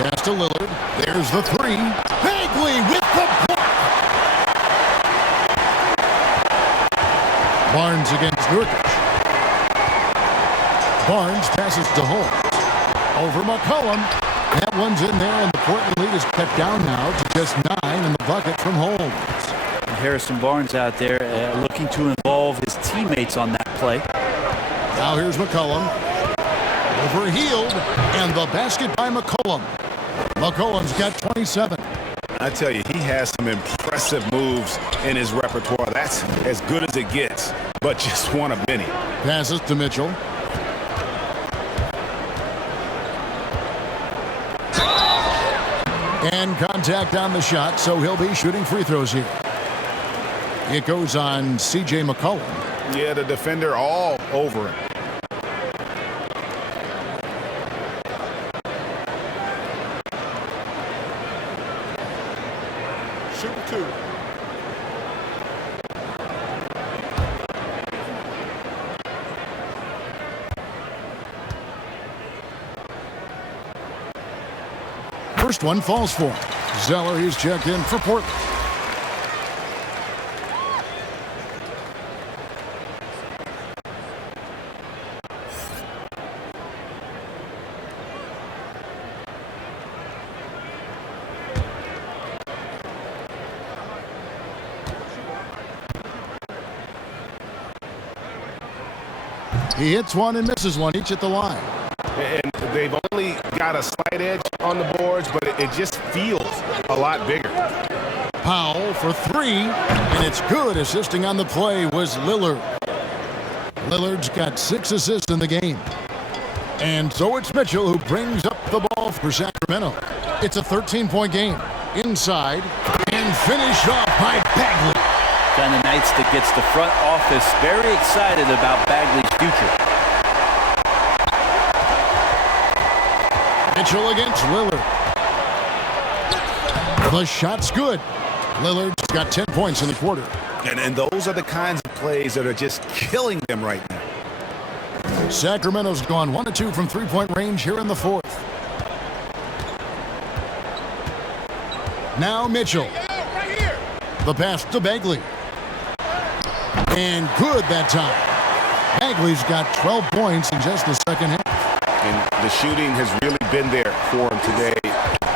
Pass to Lillard. There's the three. Bagley with the block. Barnes against Nurkic. Barnes passes to Holmes. Over Mccollum. That one's in there, and the Portland lead is cut down now to just 9 in the bucket from Holmes. Harrison Barnes out there looking to involve his teammates on that play. Now here's Mccullum. Overhealed, and the basket by Mccollum. McCollum's got 27. I tell you, he has some impressive moves in his repertoire. That's as good as it gets, but just one of many. Passes to Mitchell. And contact on the shot, so he'll be shooting free throws here. It goes on C.J. McCollum. Yeah, the defender all over him. Shoot two. First one falls for him. Zeller, he's checked in for Portland. He hits one and misses one, each at the line. And they've only got a slight edge on the boards, but it just feels a lot bigger. Powell for three, and it's good. Assisting on the play was Lillard. Lillard's got 6 assists in the game. And so it's Mitchell who brings up the ball for Sacramento. It's a 13-point game. Inside, and finished off by Bagley. Kind of nights that gets the front office very excited about Bagley's future. Mitchell against Lillard. The shot's good. Lillard's got 10 points in the quarter. And those are the kinds of plays that are just killing them right now. Sacramento's gone 1 of 2 from three-point range here in the fourth. Now Mitchell. The pass to Bagley. And good that time. Bagley's got 12 points in just the second half. And the shooting has really been there for him today,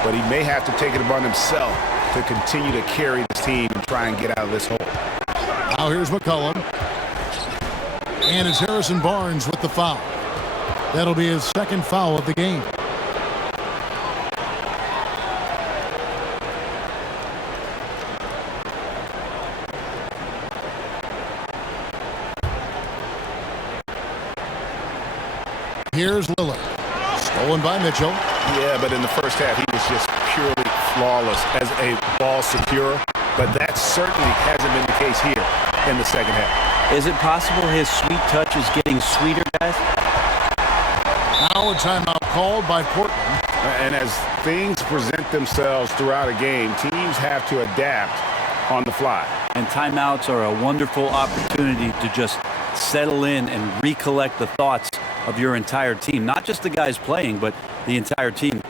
but he may have to take it upon himself to continue to carry this team and try and get out of this hole. Now here's McCullum. And it's Harrison Barnes with the foul. That'll be his second foul of the game. Here's Lillard. Stolen by Mitchell. Yeah, but in the first half, he was just purely flawless as a ball securer. But that certainly hasn't been the case here in the second half. Is it possible his sweet touch is getting sweeter, guys? Now a timeout called by Portland. And as things present themselves throughout a game, teams have to adapt on the fly. And timeouts are a wonderful opportunity to just settle in and recollect the thoughts of your entire team. Not just the guys playing, but the entire team.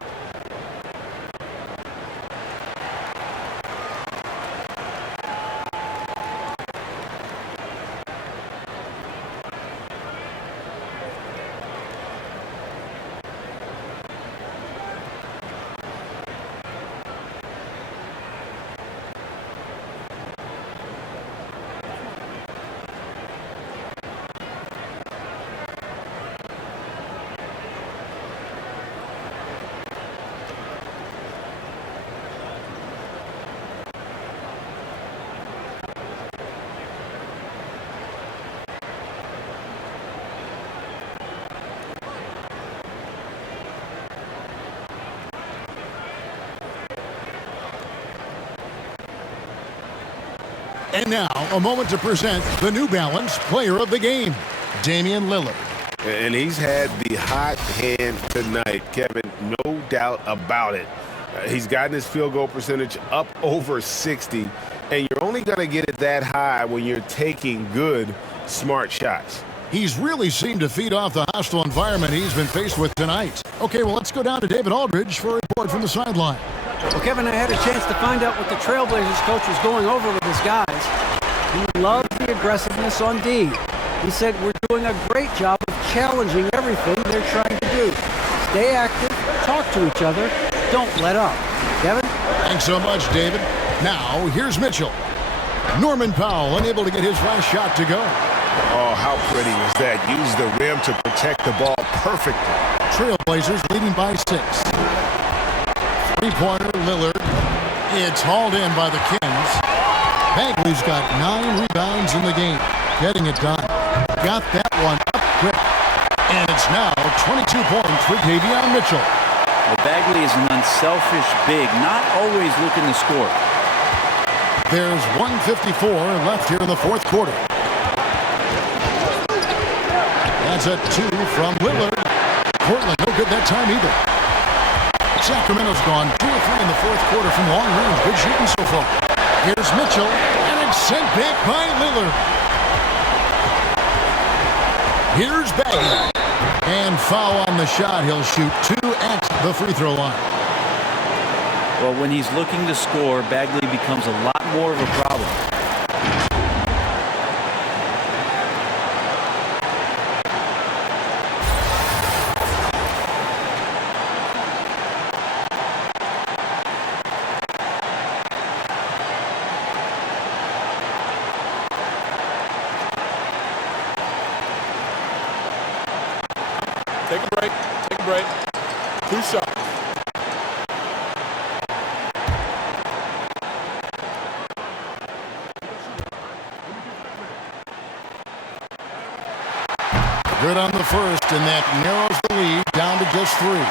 And now, a moment to present the New Balance Player of the Game, Damian Lillard. And he's had the hot hand tonight, Kevin, no doubt about it. He's gotten his field goal percentage up over 60, and you're only going to get it that high when you're taking good, smart shots. He's really seemed to feed off the hostile environment he's been faced with tonight. Okay, well, let's go down to David Aldridge for a report from the sideline. Well, Kevin, I had a chance to find out what the Trailblazers coach was going over with his guys. He loves the aggressiveness on D. He said, we're doing a great job of challenging everything they're trying to do. Stay active, talk to each other, don't let up. Kevin? Thanks so much, David. Now, here's Mitchell. Norman Powell unable to get his last shot to go. Oh, how pretty was that? Use the rim to protect the ball perfectly. Trailblazers leading by 6. Three-pointer, Lillard. It's hauled in by the Kings. Bagley's got 9 rebounds in the game. Getting it done. Got that one up quick. And it's now 22 points for Davion Mitchell. Well, Bagley is an unselfish big, not always looking to score. There's 1:54 left here in the fourth quarter. That's a 2 from Lillard. Portland no good that time either. Sacramento's gone 2 of 3 in the fourth quarter from long range. Good shooting so far. Here's Mitchell, and it's sent back by Lillard. Here's Bagley. And foul on the shot. He'll shoot 2 at the free throw line. Well, when he's looking to score, Bagley becomes a lot more of a problem. Take a break. Take a break. 2 shots. Good on the first, and that narrows the lead down to just 3.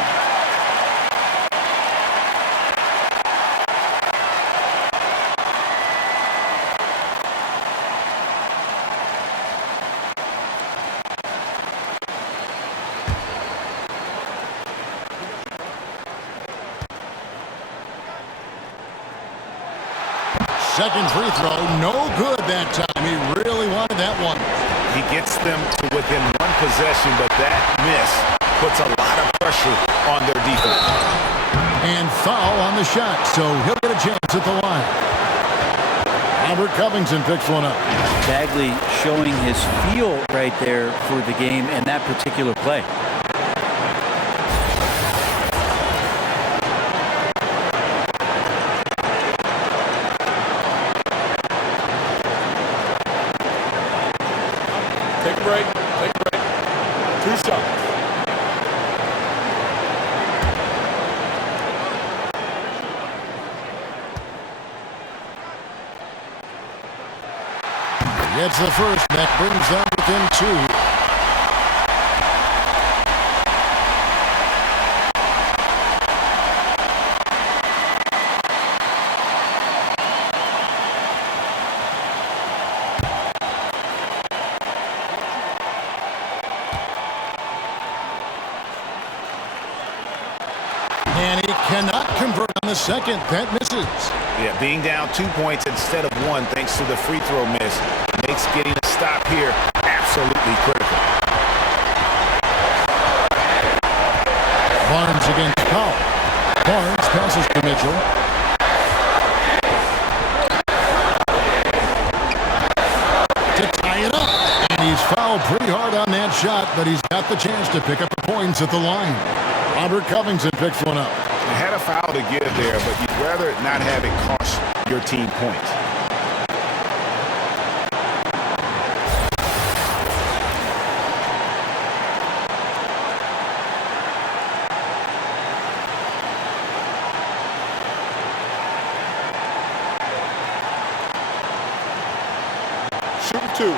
Second free throw, no good that time. He really wanted that one. He gets them to within 1 possession, but that miss puts a lot of pressure on their defense. And foul on the shot, so he'll get a chance at the line. Albert Covington picks one up. Bagley showing his feel right there for the game and that particular play. Take a break. Take a break. 2 shots. Gets the first. That brings them within 2. And he cannot convert on the second. That misses. Yeah, being down 2 points instead of 1 thanks to the free throw miss makes getting a stop here absolutely critical. Barnes against Powell. Barnes passes to Mitchell. To tie it up. And he's fouled pretty hard on that shot, but he's got the chance to pick up the points at the line. Albert Covington picks one up. You had a foul to give there, but you'd rather not have it cost your team points. Shoot 2.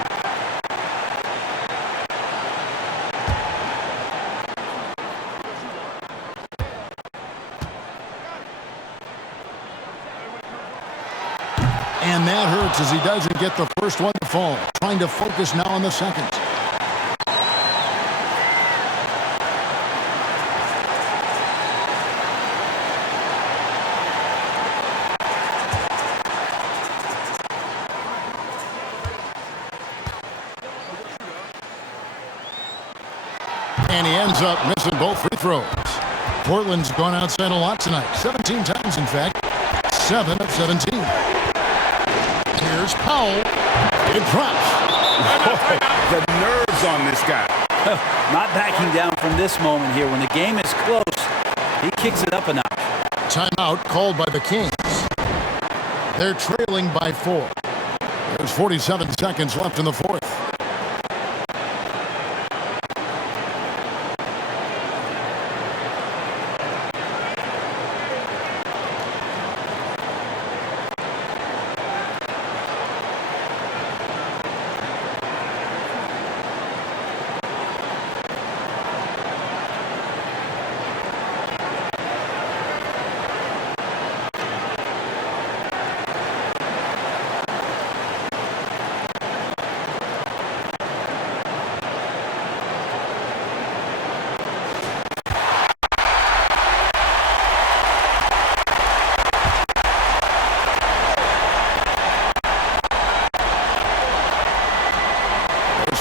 And that hurts as he doesn't get the first one to fall. Trying to focus now on the second. And he ends up missing both free throws. Portland's gone outside a lot tonight. 17 times, in fact. 7 of 17. Here's Powell. It drops. The nerves on this guy. Not backing down from this moment here. When the game is close, he kicks it up a notch. Timeout called by the Kings. They're trailing by 4. There's 47 seconds left in the fourth.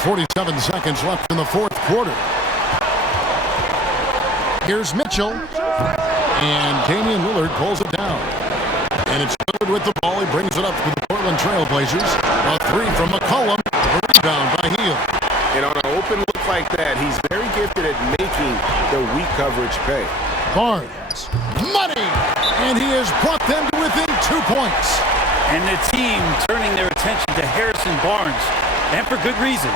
47 seconds left in the fourth quarter. Here's Mitchell. And Damian Lillard pulls it down. And it's Lillard with the ball. He brings it up for the Portland Trailblazers. A three from Mccullum. A rebound by Hield. And on an open look like that, he's very gifted at making the weak coverage pay. Barnes. Money! And he has brought them to within 2 points. And the team turning their attention to Harrison Barnes. And for good reason.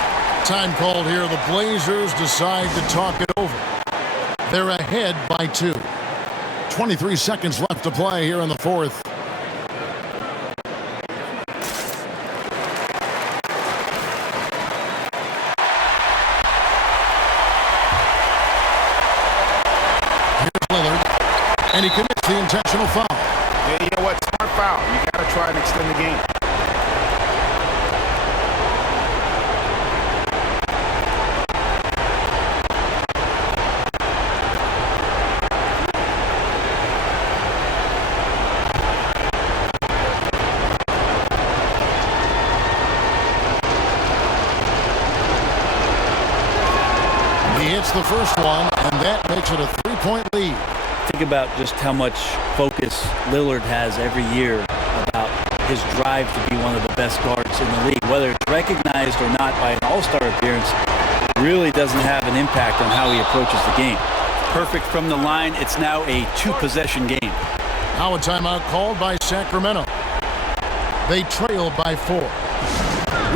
Time called here. The Blazers decide to talk it over. They're ahead by 2. 23 seconds left to play here in the fourth. Here's Lillard, and he commits the intentional foul. And you know what? Smart foul. You got to try and extend the game. He hits the first one, and that makes it a 3-point lead. Think about just how much focus Lillard has every year about his drive to be one of the best guards in the league. Whether it's recognized or not by an all-star appearance really doesn't have an impact on how he approaches the game. Perfect from the line. It's now a 2-possession game. Now a timeout called by Sacramento. They trail by 4.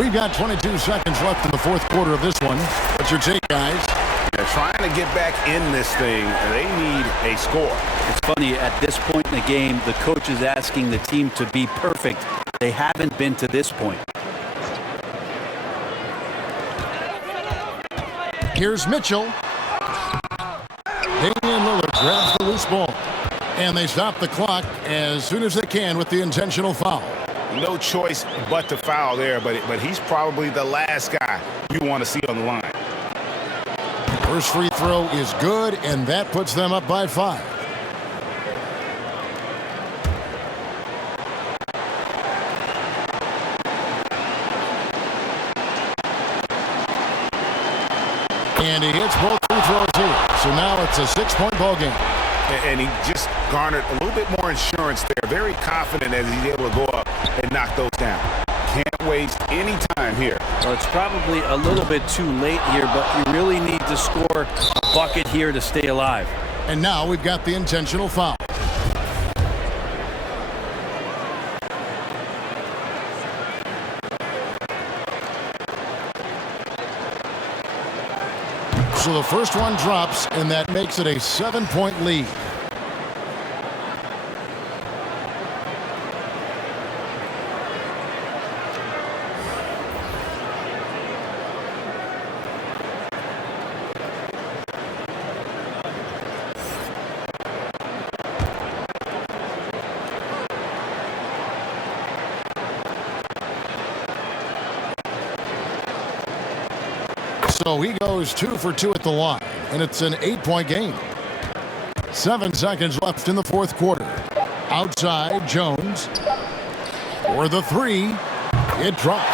We've got 22 seconds left in the fourth quarter of this one. What's your take, guys? They're trying to get back in this thing. They need a score. It's funny, at this point in the game, the coach is asking the team to be perfect. They haven't been to this point. Here's Mitchell. Damian Lillard grabs the loose ball. And they stop the clock as soon as they can with the intentional foul. No choice but to foul there, but he's probably the last guy you want to see on the line. First free throw is good, and that puts them up by 5. And he hits both free throws here. So now it's a 6-point ball game. And he just garnered a little bit more insurance there. Very confident as he's able to go up and knock those down. Can't waste any time here. Well, it's probably a little bit too late here, but you really need to score a bucket here to stay alive. And now we've got the intentional foul. So the first one drops, and that makes it a 7-point lead. So he goes 2 for 2 at the line, and it's an 8-point game. 7 seconds left in the fourth quarter. Outside, Jones. For the 3, it drops.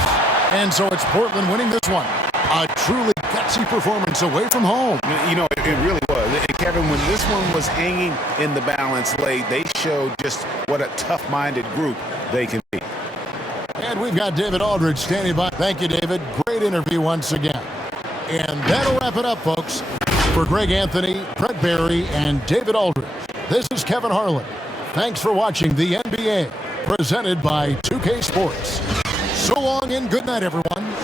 And so it's Portland winning this one. A truly gutsy performance away from home. You know, it really was. And Kevin, when this one was hanging in the balance late, they showed just what a tough-minded group they can be. And we've got David Aldridge standing by. Thank you, David. Great interview once again. And that'll wrap it up, folks. For Greg Anthony, Brett Barry, and David Aldridge, this is Kevin Harlan. Thanks for watching the NBA, presented by 2K Sports. So long and good night, everyone.